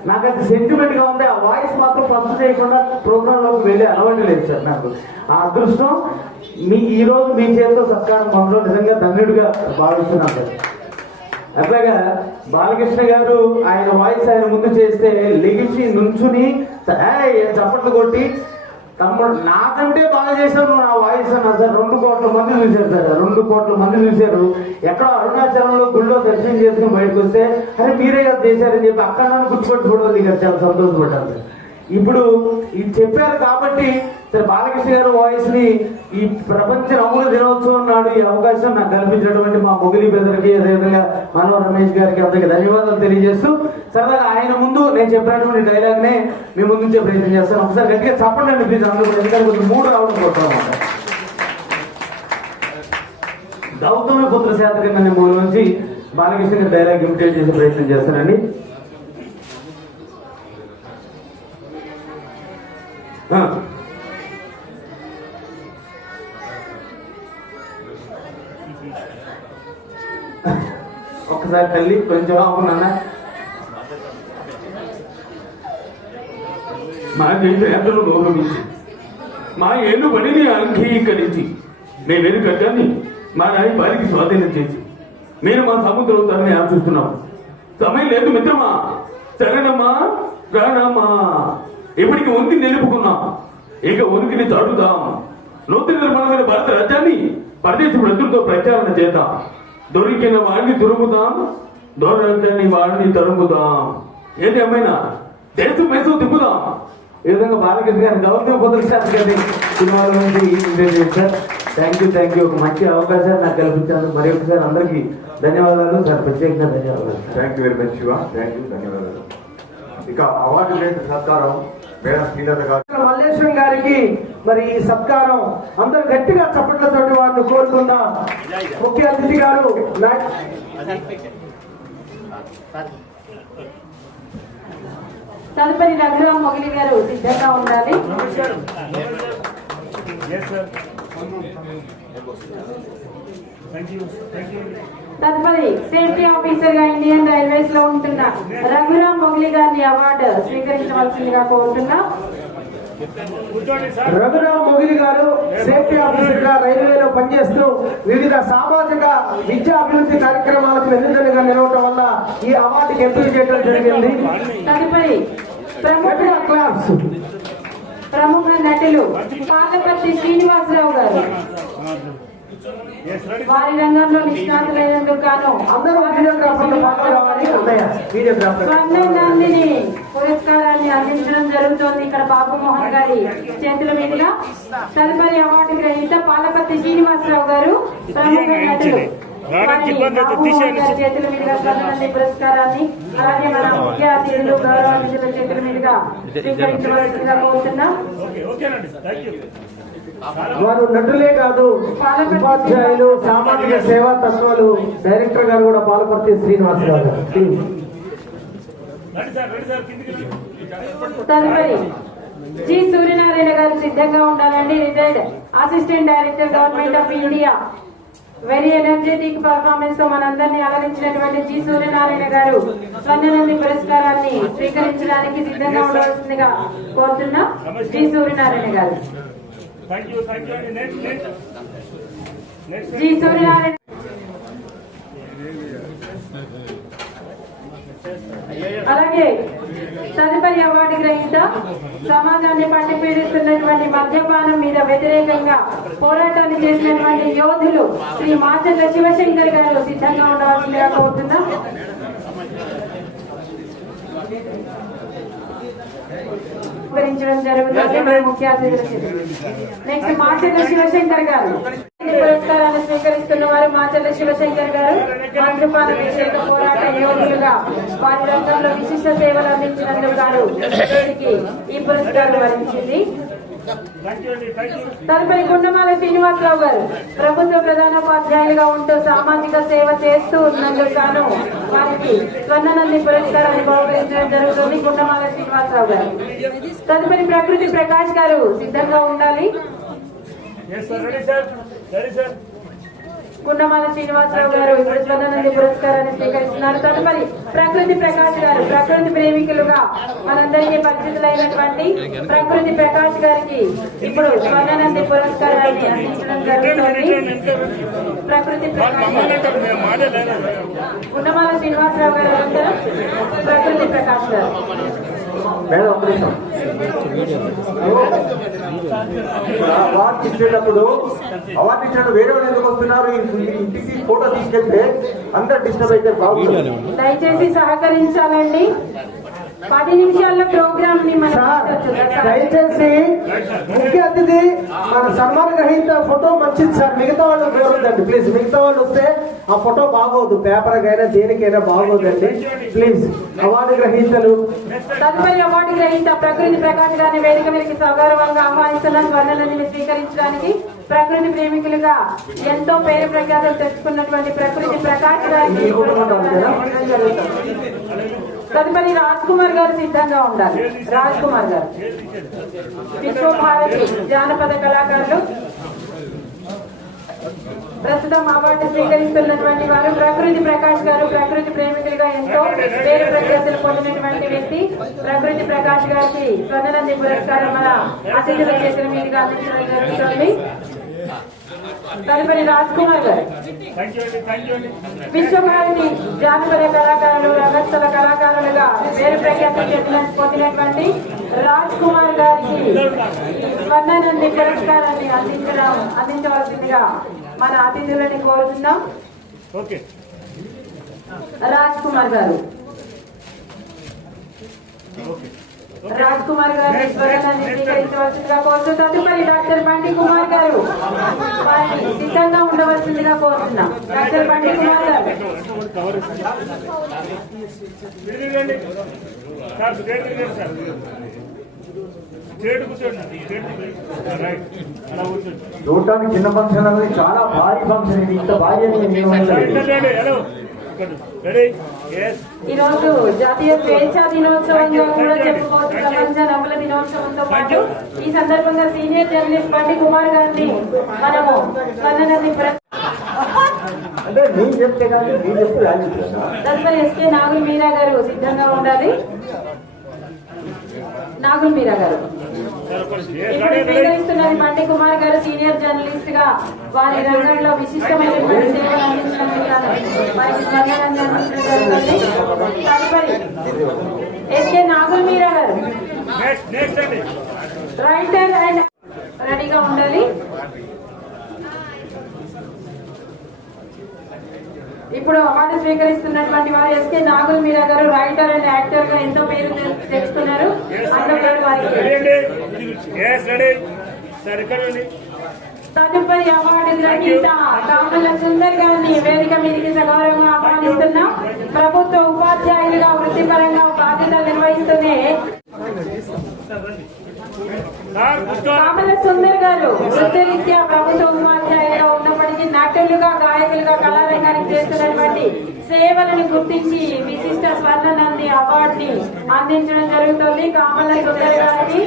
నాకు అది సెంటిమెంట్ గా ఉంది. ఆ వాయిస్ మాత్రం ఫస్ట్ చేయకుండా ప్రోగ్రామ్ లోకి వెళ్ళే అలవాటు లేదు సార్ నాకు. ఆ అదృష్టం ఈ రోజు మీ చేతితో సత్కారం మనలో నిజంగా ధన్యుడిగా భావిస్తున్నాను సార్. అట్లాగా బాలకృష్ణ గారు ఆయన వాయిస్ ఆయన ముందు చేస్తే లెగిసి నుంచుని చప్పట్లు కొట్టి, తమ్ముడు నాకంటే బాగా చేశారు నా వాయిస్ అన్నా సార్. 2 కోట్ల మంది చూశారు సార్, 2 కోట్ల మంది చూశారు. ఎక్కడో అరుణాచలంలో గుళ్ళో దర్శనం చేసుకుని బయటకు వస్తే అరే మీరే కదా చేశారని చెప్పి అక్కడ నన్ను గుర్తుపెట్టి ఫోటో దిగారు. చాలా సంతోషపడ్డాను సార్. ఇప్పుడు ఇది చెప్పారు కాబట్టి సార్ బాలకృష్ణ గారు వాయిస్ ని ఈ ప్రపంచ నవ్వుల దినోత్సవం నాడు ఈ అవకాశం నాకు కల్పించినటువంటి మా మొగిలి బ్రదర్కి, అదేవిధంగా మనో రమేష్ గారికి అందరికీ ధన్యవాదాలు తెలియజేస్తూ, సరదాగా ఆయన ముందు నేను చెప్పినటువంటి డైలాగ్ నే మీ ముందు నుంచే ప్రయత్నం చేస్తాను. ఒకసారి గట్టిగా చెప్పండి అండి ప్లీజ్. అందులో ఎందుకంటే కొంచెం 3 రావడం కోసం అన్నమాట. గౌతమ పుత్ర శాతకర్ణి అనే మూల నుంచి బాలకృష్ణ డైలాగ్ ఇమిటేట్ చేసే ప్రయత్నం చేస్తానండి. ఒక్కసారి తల్లి కొంచెం అవునా మా దేశయాత్రను గౌరవించి మా ఏళ్ళు పనిని అంగీకరించి మేమేను కట్టాన్ని మా నాయ వారికి స్వాధీనం చేసి నేను మా సముద్రవుతారని ఆశిస్తున్నాం. సమయం లేదు మిత్రమా, సరేనమ్మా రానమ్మా. ఇప్పటికి ఉనికి నిలుపుకున్నాం, ఇక ఉనికిని చాటుదాం. నూతన నిర్మాణమైన భారత రాజ్యాన్ని పరదేశ ప్రజలతో ప్రచారణ చేద్దాం. దొరికిన వాడిని తురుముదాం, దొరకని వాడిని తరుముదాం. ఏది అమ్మైనా దేశం మేసం తిప్పుదాం. ఈ విధంగా బాలకృష్ణ గారి గౌతమ పుత్ర శాతకర్ణి సినిమాల నుంచి సార్. Thank you. ఒక మంచి అవకాశాన్ని నాకు కల్పించాను. మరి ఒకసారి అందరికీ ధన్యవాదాలు సార్, ప్రత్యేకంగా ధన్యవాదాలు. Thank you very much Shiva, thank you, ధన్యవాదాలు. ఇక అవార్డు లేని సత్కారం మేడం శ్రీలత గారు. మల్లేశ్వరం గారికి మరి ఈ సత్కారం అందరూ గట్టిగా చప్పట్లతోటి వారిని కోరుతున్న ముఖ్య అతిథి గారు తదుపరి రఘురామ్ మొగిలి గారు సిద్ధంగా ఉండాలి. తదుపరి సేఫ్టీ ఆఫీసర్ గా ఇండియన్ రైల్వేస్ లో ఉంటున్న రఘురామ్ మొగిలి గారిని అవార్డు స్వీకరించవలసిందిగా కోరుతున్నా. రఘురామ్ మొగిలి గారు సేఫ్టీ ఆఫీసర్ గా రైల్వేలో పనిచేస్తూ వివిధ సామాజిక విద్యా అభివృద్ధి కార్యక్రమాలకు వెన్నుదన్నుగా నిలవటం వల్ల ఈ అవార్డుకి ఎంపిక చేయడం జరిగింది. తదుపరి ప్రముఖ నటులు పాలపర్తి శ్రీనివాసరావు గారు వారి రంగంలో నిష్ణాతులైనందుకు గాను స్వర్ణనందిని పురస్కారాన్ని అందించడం జరుగుతోంది ఇక్కడ బాబుమోహన్ గారి చేతుల మీదుగా. తదుపరి అవార్డు గ్రహీత పాలపర్తి శ్రీనివాసరావు గారు ప్రముఖ నటులు చేతుల మీదుగా స్వర్ణనంది పురస్కారాన్ని, అలాగే మన ముఖ్య అతిథులు గౌరవాతిథుల చేతుల మీదుగా స్వీకరించవలసిందిగా కోరుతున్నాం. వారు నటులే కాదు, ఉపాధ్యాయులు, సామాజిక సేవా తత్వాలు డైరెక్టర్ గారు కూడా పాలపర్తి శ్రీనివాసరావు గారు. తదుపరి జి సూర్యనారాయణ గారు సిద్ధంగా ఉండాలండి. Retired assistant director government of India. Very energetic performance తో మనందరినీ అలరించినటువంటి జి సూర్యనారాయణ గారు స్వర్ణనంది పురస్కారాన్ని స్వీకరించడానికి సిద్ధంగా ఉండవలసిందిగా కోరుతున్నా. జి సూర్యనారాయణ గారు. జి సూర్యనారాయణ. అలాగే తదుపరి అవార్డు గ్రహీత సమాజాన్ని పట్టి పీడిస్తున్నటువంటి మద్యపానం మీద వ్యతిరేకంగా పోరాటాన్ని చేసినటువంటి యోధులు శ్రీ మాచర్ల శివశంకర్ గారు సిద్ధంగా ఉండవలసిందిగా కోరుతున్నా. జరుగుతుంది ముఖ్య అతిథులు. నెక్స్ట్ మాచర్ల శివశంకర్ గారు పురస్కారాన్ని స్వీకరిస్తున్న వారు మాచర్ల శివశంకర్ గారు మద్యపాన వ్యతిరేక పోరాట యోధులుగా వారి రంగంలో విశిష్ట సేవలు అందించినందుకు గాను ఈ పురస్కారం వరించింది. తదుపరి గుండమాల శ్రీనివాసరావు గారు ప్రభుత్వ ప్రధానోపాధ్యాయులుగా ఉంటూ సామాజిక సేవ చేస్తూ ఉన్నందుకు గాను వారికి స్వర్ణనంది పురస్కారాన్ని బహుకరించడం జరుగుతుంది. గుండమాల శ్రీనివాసరావు గారు. తదుపరి ప్రకృతి ప్రకాష్ గారు సిద్ధంగా ఉండాలి. గుండమాల శ్రీనివాసరావు గారు ఇప్పుడు స్వర్ణనంది పురస్కారాన్ని స్వీకరిస్తున్నారు. తదుపరి ప్రకృతి ప్రకాష్ గారు ప్రకృతి ప్రేమికులుగా మనందరికీ పరిచితులైనటువంటి ప్రకృతి ప్రకాష్ గారికి ఇప్పుడు స్వర్ణనంది పురస్కారాన్ని అందించడం జరుగుతుంది. ప్రకృతి ప్రకాష్ గుండమాల శ్రీనివాసరావు గారు అనంతరం ప్రకృతి ప్రకాష్ గారు. అవార్డు ఇచ్చేటప్పుడు వేరే వాళ్ళు ఎందుకు వస్తున్నారు? ఇంటికి ఫోటో తీసుకెళ్తే అందరు డిస్టర్బ్ అయితే బాగుంటుంది. దయచేసి సహకరించాలండి. 10 నిమిషాల్లో ప్రోగ్రామ్ ని మనం దయచేసి ముఖ్య అతిథి మన సన్మాన గ్రహీత ఫోటో మంచిది సార్, మిగతా వాళ్ళు కోరొద్దండి ప్లీజ్. మిగతా వాళ్ళు వస్తే ఆ ఫోటో బాగోదు, పేపర్కైనా దేనికైనా బాగోదండి ప్లీజ్. అవార్డు గ్రహీతలు తదుపరి అవార్డు గ్రహీత ప్రకృతి ప్రకాష్ గారిని వేదిక మీదకి సగౌరవంగా ఆహ్వానిస్తున్నాను. స్వర్ణాన్ని స్వీకరించడానికి ప్రకృతి ప్రేమికులుగా ఎంతో పేరు ప్రఖ్యాతులు తెచ్చుకున్నటువంటి ప్రకృతి ప్రకాష్ గారికి తదుపరి రాజ్ కుమార్ గారు సిద్ధంగా ఉండాలి. రాజ్ కుమార్ గారు విశ్వభారతి జానపద కళాకారులు ప్రస్తుతం అవార్డు స్వీకరిస్తున్నటువంటి వారు ప్రకృతి ప్రకాష్ గారు. ప్రకృతి ప్రేమికులుగా ఎంతో పేరు ప్రఖ్యాతులు పొందినటువంటి వ్యక్తి ప్రకృతి ప్రకాష్ గారికి స్వర్ణనంది పురస్కారం మన అతిథుల చేతుల మీదుగా అందించడం జరుగుతుంది. తదుపరి రాజ్ కుమార్ గారు విశ్వభారతి జానపద కళాకారులు రంగస్థల కళాకారులుగా పేరు ప్రఖ్యాతులు పొందినటువంటి రాజ్ కుమార్ గారికి స్వర్ణనంది పురస్కారాన్ని అందించవలసిందిగా మన అతిథులని కోరుతున్నాం. రాజ్ కుమార్ గారు స్వర్ణాన్ని స్వీకరించవలసిందిగా కోరుతూ తదుపరి డాక్టర్ బండి కుమార్ గారు వారిని సిద్ధంగా ఉండవలసిందిగా కోరుతున్నాం. డాక్టర్ బండి కుమార్ గారు చూడటానికి చిన్న ఫంక్షన్ అనేది చాలా భారీ ఫంక్షన్. ఇది ఇంత భారీ అని నేను ఈ రోజు జాతీయ స్వేచ్ఛా దినోత్సవంగా కూడా చెప్పుకోవచ్చు. ప్రపంచ నవ్వుల దినోత్సవంతో పాటు ఈ సందర్భంగా సీనియర్ జర్నలిస్ట్ బండి కుమార్ గారిని మనము స్వర్ణనంది అంటే నేను చెప్తే కానీ నేను చెప్తే తదుపరి ఎస్కే నాగుల్ మీరా గారు సిద్ధంగా ఉండాలి. నాగుల్ మీరా గారు ఇప్పుడు స్వీకరిస్తున్నది బండి కుమార్ గారు సీనియర్ జర్నలిస్ట్ గా వారి రంగంలో విశిష్టమైనటువంటి సేవలు అందించడం వారికి స్వర్ణాన్ని అందించడం జరుగుతుంది. తదుపరి ఎస్కే నాగుల్ మీరా గారు రైటర్ అండ్ రెడీగా ఉండాలి. ఇప్పుడు అవార్డు స్వీకరిస్తున్నటువంటి వారు ఎస్కే నాగుల్ మీరా గారు రైటర్ అండ్ యాక్టర్ గా ఎంతో పేరు తెచ్చుకున్నారు. తదుపరి అవార్డు గ్రహీత కామల సుందర్ గారిని వేదిక మీదకి సగౌరవంగా ఆహ్వానిస్తున్నాం. ప్రభుత్వ ఉపాధ్యాయులుగా వృత్తిపరంగా బాధ్యతలు నిర్వహిస్తూనే కామల సుందర్ గారు వృత్తిరీత్యా ప్రభుత్వ ఉపాధ్యాయులుగా ఉన్నప్పటికీ నటులుగా గాయకులుగా కళారంగానికి చేస్తున్నటువంటి సేవలను గుర్తించి విశిష్ట స్వర్ణనంది అవార్డుని అందించడం జరుగుతుంది. కామల సుందర్ గారికి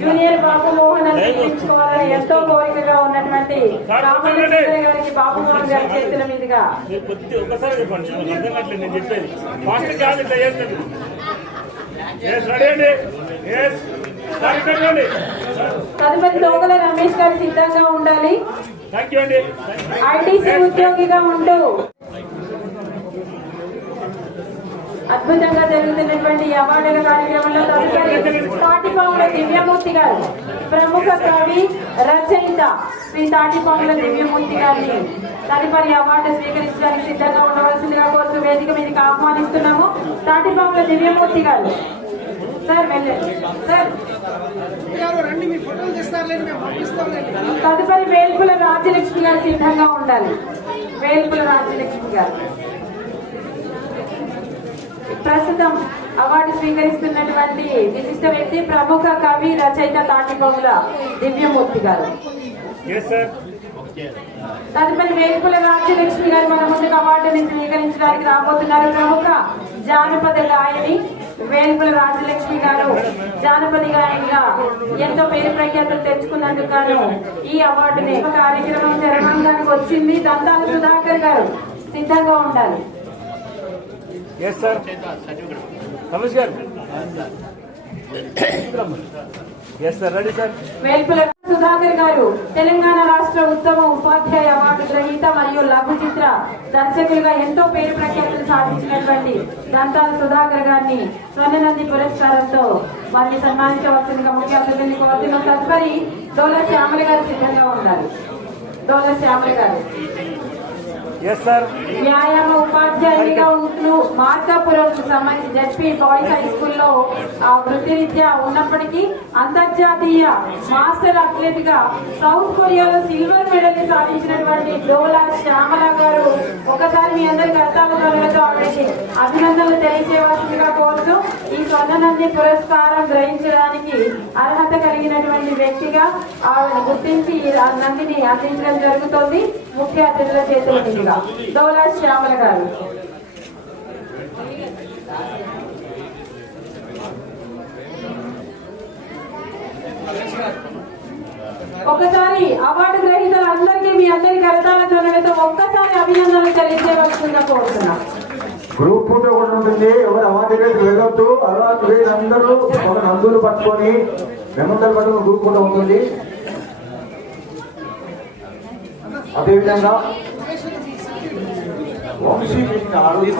జూనియర్ బాబు మోహన్ అందించుకోవాలని ఎంతో కోరికగా ఉన్నటువంటి కామల సుందర్ గారికి బాబు మోహన్ గారి చేతుల మీదుగా తదుపరి తోగల రమేష్ గారు సిద్ధంగా ఉండాలి. ఐటీసీ ఉద్యోగిగా ఉంటూ అద్భుతంగా జరుగుతున్నటువంటి అవార్డుల కార్యక్రమంలో తదుపరి తాటిపాముల దివ్యమూర్తి గారు ప్రముఖ కవి రచయిత శ్రీ తాటిపాముల దివ్యమూర్తి గారిని తదుపరి అవార్డు స్వీకరించడానికి సిద్ధంగా ఉండవలసిందిగా కోరుతూ వేదిక మీదకి ఆహ్వానిస్తున్నాము. తాటిపాముల దివ్యమూర్తి గారు సార్ వెళ్ళండి సార్. తదుపరి వేల్పుల రాజ్యలక్ష్మి గారు సిద్ధంగా ఉండాలి. వేల్పుల రాజ్యలక్ష్మి గారు ప్రస్తుతం అవార్డు స్వీకరిస్తున్నటువంటి విశిష్ట వ్యక్తి ప్రముఖ కవి రచయిత తాటిపాముల దివ్యమూర్తి గారు. తదుపరి వేల్పుల రాజ్యలక్ష్మి గారు మన ముందుకు అవార్డుని స్వీకరించడానికి రాబోతున్నారు. ప్రముఖ జానపద గాయని వేల్పుల రాజ్యలక్ష్మి గారు జానపద గాయనిగా ఎంతో పేరు ప్రఖ్యాతులు తెచ్చుకున్నందుకు గాను ఈ అవార్డుని కార్యక్రమం చరమాంగానికి వచ్చింది. దంతాల సుధాకర్ గారు సిద్ధంగా ఉండాలి. వేల్పుల సుధాకర్ గారు తెలంగాణ రాష్ట్ర ఉత్తమ ఉపాధ్యాయ అవార్డు గ్రహీత మరియు లఘు చిత్ర దర్శకులుగా ఎంతో పేరు ప్రఖ్యాతులు సాధించినటువంటి దంతాల సుధాకర్ గారిని స్వర్ణనంది పురస్కారంతో వారిని సన్మానించవలసిందిగా ముఖ్య అతిథుల్ని కోరుతున్నాం. తదుపరి డోల శ్యామల గారు సిద్ధంగా ఉండాలి. డోల శ్యామల గారు వ్యాయామ ఉపాధ్యాయునిగా ఉంటూ మార్కాపురం సంబంధించి జడ్పీ బాయ్స్ హై స్కూల్లో వృత్తిరీత్యా ఉన్నప్పటికీ అంతర్జాతీయ మాస్టర్ అథ్లెట్ గా సౌత్ కొరియాలో సిల్వర్ మెడల్ సాధించినటువంటి డోలా శ్యామల గారు ఒకసారి మీ అందరి కర్తాలతో ఆవిడకి అభినందనలు తెలియజేయవలసిందిగా కోరుతూ ఈ స్వర్ణనంది పురస్కారం గ్రహించడానికి అర్హత కలిగినటువంటి వ్యక్తిగా ఆవిడ గుర్తించి నందిని అందించడం జరుగుతోంది. ముఖ్య అతిథుల చేతుల మీదుగా డోలా శ్యామల గారు. ఒకసారి అవార్డు గ్రహీతలందరికీ మీ అందరి కరతాల ధ్వనులతో ఒక్కసారి అభినందనలు తెలియజేయవలసిందిగా కోరుతున్నాం. గ్రూప్ ఫోటో కూడా ఉంటుంది. ఎవరు అవార్డు దగ్గరికి వెళ్ళొద్దు. అవార్డు వీళ్ళందరూ ఒక నందులు పట్టుకొని మెమంటలు పట్టుకుని గ్రూప్ ఫోటో ఉంటుంది. అదేవిధంగా వంశీ చేసిన ఆరోగ్య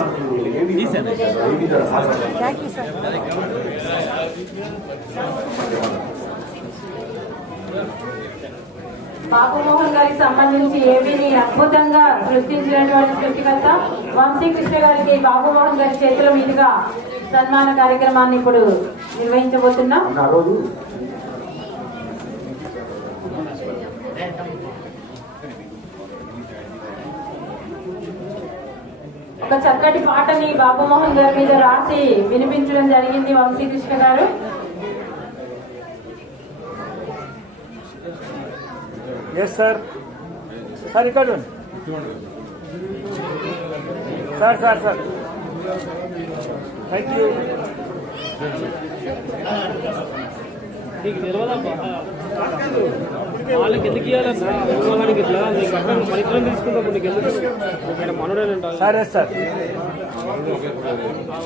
బాబుమోహన్ గారికి సంబంధించి ఏబీని అద్భుతంగా సృష్టించినటువంటి సృష్టికర్త వంశీకృష్ణ గారికి బాబుమోహన్ గారి చేతుల మీదుగా సన్మాన కార్యక్రమాన్ని ఇప్పుడు నిర్వహించబోతున్నాం. ఒక చక్కటి పాటని బాబుమోహన్ గారి మీద రాసి వినిపించడం జరిగింది వంశీకృష్ణ గారు. సార్ సార్ ఇక్కడ sir sir sir thank you. నీకు తెలియదా వాళ్ళకి ఎందుకు ఇవ్వాలన్నా వాడికి ఇట్లా పరికరం తీసుకున్నప్పుడు నీకు ఎందుకు మనోడేనంట. సరే సార్.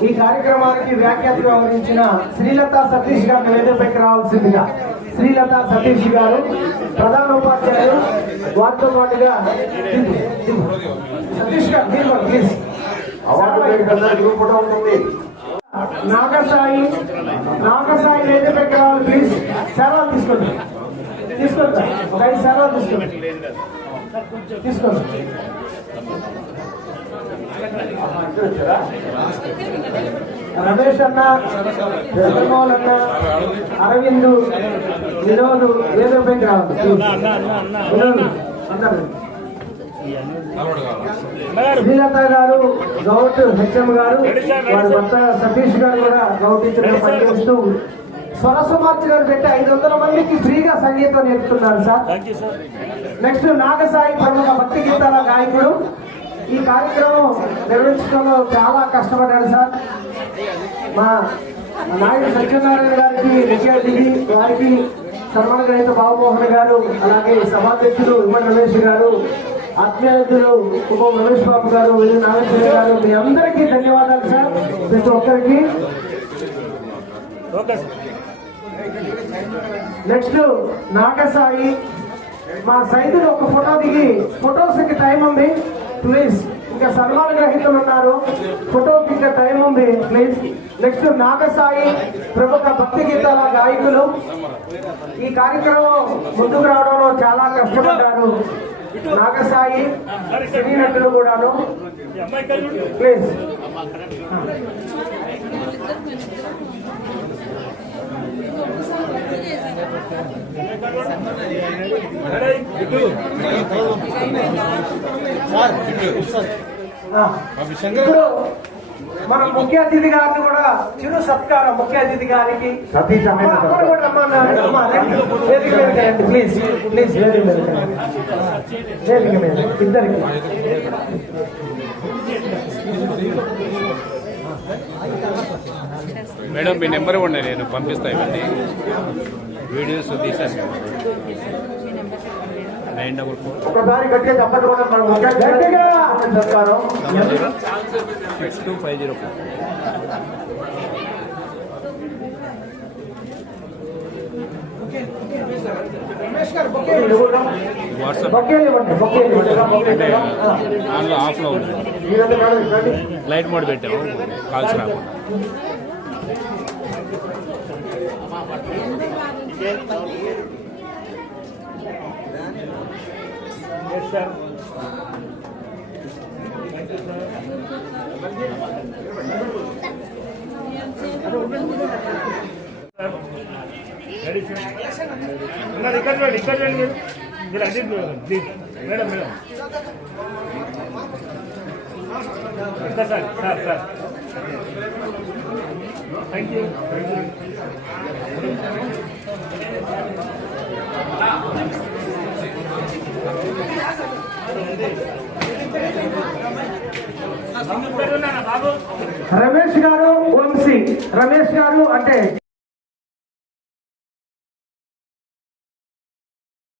ఈ కార్యక్రమానికి వ్యాఖ్యాతగా వ్యవహరించిన శ్రీలత సతీష్ గారిని వేదికపైకి రావాల్సిందిగా. శ్రీలత సతీష్ గారు ప్రధాన ఉపాధ్యాయులు. వారితో పాటుగా సతీష్ గారు మీరు ప్లీజ్. నాగసాయి వేదికపైకి రావాలి ప్లీజ్. సేవలు తీసుకోండి తీసుకోండి. ఒక 5 సేవలు తీసుకోండి తీసుకోండి. రమేష్ అన్న, చంద్రమోహన్ అన్న, అరవింద్, వినోద్ వేదికపైకి రావాలి. శ్రీలత గారు, గౌట్ హెచ్ఎం గారు, వారి భర్త సతీష్ గారు కూడా గౌట్ ఇచ్చిన పనిచేస్తూ స్వరసుమార్చి గారు పెట్టి 500 మందికి ఫ్రీగా సంగీతం నేర్పుతున్నారు సార్. నెక్స్ట్ నాగసాయి ప్రముఖ భక్తి గీతాల గాయకుడు. ఈ కార్యక్రమం నిర్వహించడంలో చాలా కష్టపడ్డాడు సార్. మా నాయుడు సత్యనారాయణ గారికి ముఖ్య అతిథి వారికి సన్మాన గ్రహీత బాబుమోహన్ గారు, అలాగే సభాధ్యక్షులు ఉమ్మడి రమేష్ గారు, ఆత్మీయులు ఉప రమేష్ బాబు గారు, వెల్లి నాగేశ్వర గారు, మీ అందరికీ ధన్యవాదాలు సార్. ప్రతి ఒక్కరికి. నెక్స్ట్ నాగసాయి మా సైదులు ఒక ఫోటో దిగి, ఫొటోస్కి టైం ఉంది ప్లీజ్. ఇంకా సన్మాన గ్రహీతలు ఉన్నారు, ఫోటోకి ఇంకా టైం ఉంది ప్లీజ్. నెక్స్ట్ నాగసాయి ప్రముఖ భక్తి గీతాల గాయకులు. ఈ కార్యక్రమం ముందుకు రావడంలో చాలా కష్టపడ్డారు నాగసాయి సినీ నటులు కూడాను ప్లీజ్. ఇప్పుడు మన ముఖ్య అతిథి గారిని కూడా చిరు సత్కారం ముఖ్య అతిథి గారికి సతీష్ వేదిక మీద రండి ప్లీజ్ ప్లీజ్. వేదిక మీద వేదిక మీద ఇద్దరికి. మేడం మీ నెంబర్ ఇవ్వండి, నేను పంపిస్తా. ఇవన్నీ వీడియోస్ తీసాను. 944 ఒకసారి గట్టిగా చెప్పండి. మనం గట్టిగా చెప్తారు. 6250. వాట్సాప్ ఆన్లో ఆఫ్లో ఉంది. లైట్ మోడ్ పెట్టాము, కాల్స్ రాకుండా. ఇక్కడ చూడండి మీరు Ajith madam madam sir sir sir thank you Ramesh garu Vamsi Ramesh గారు అంటే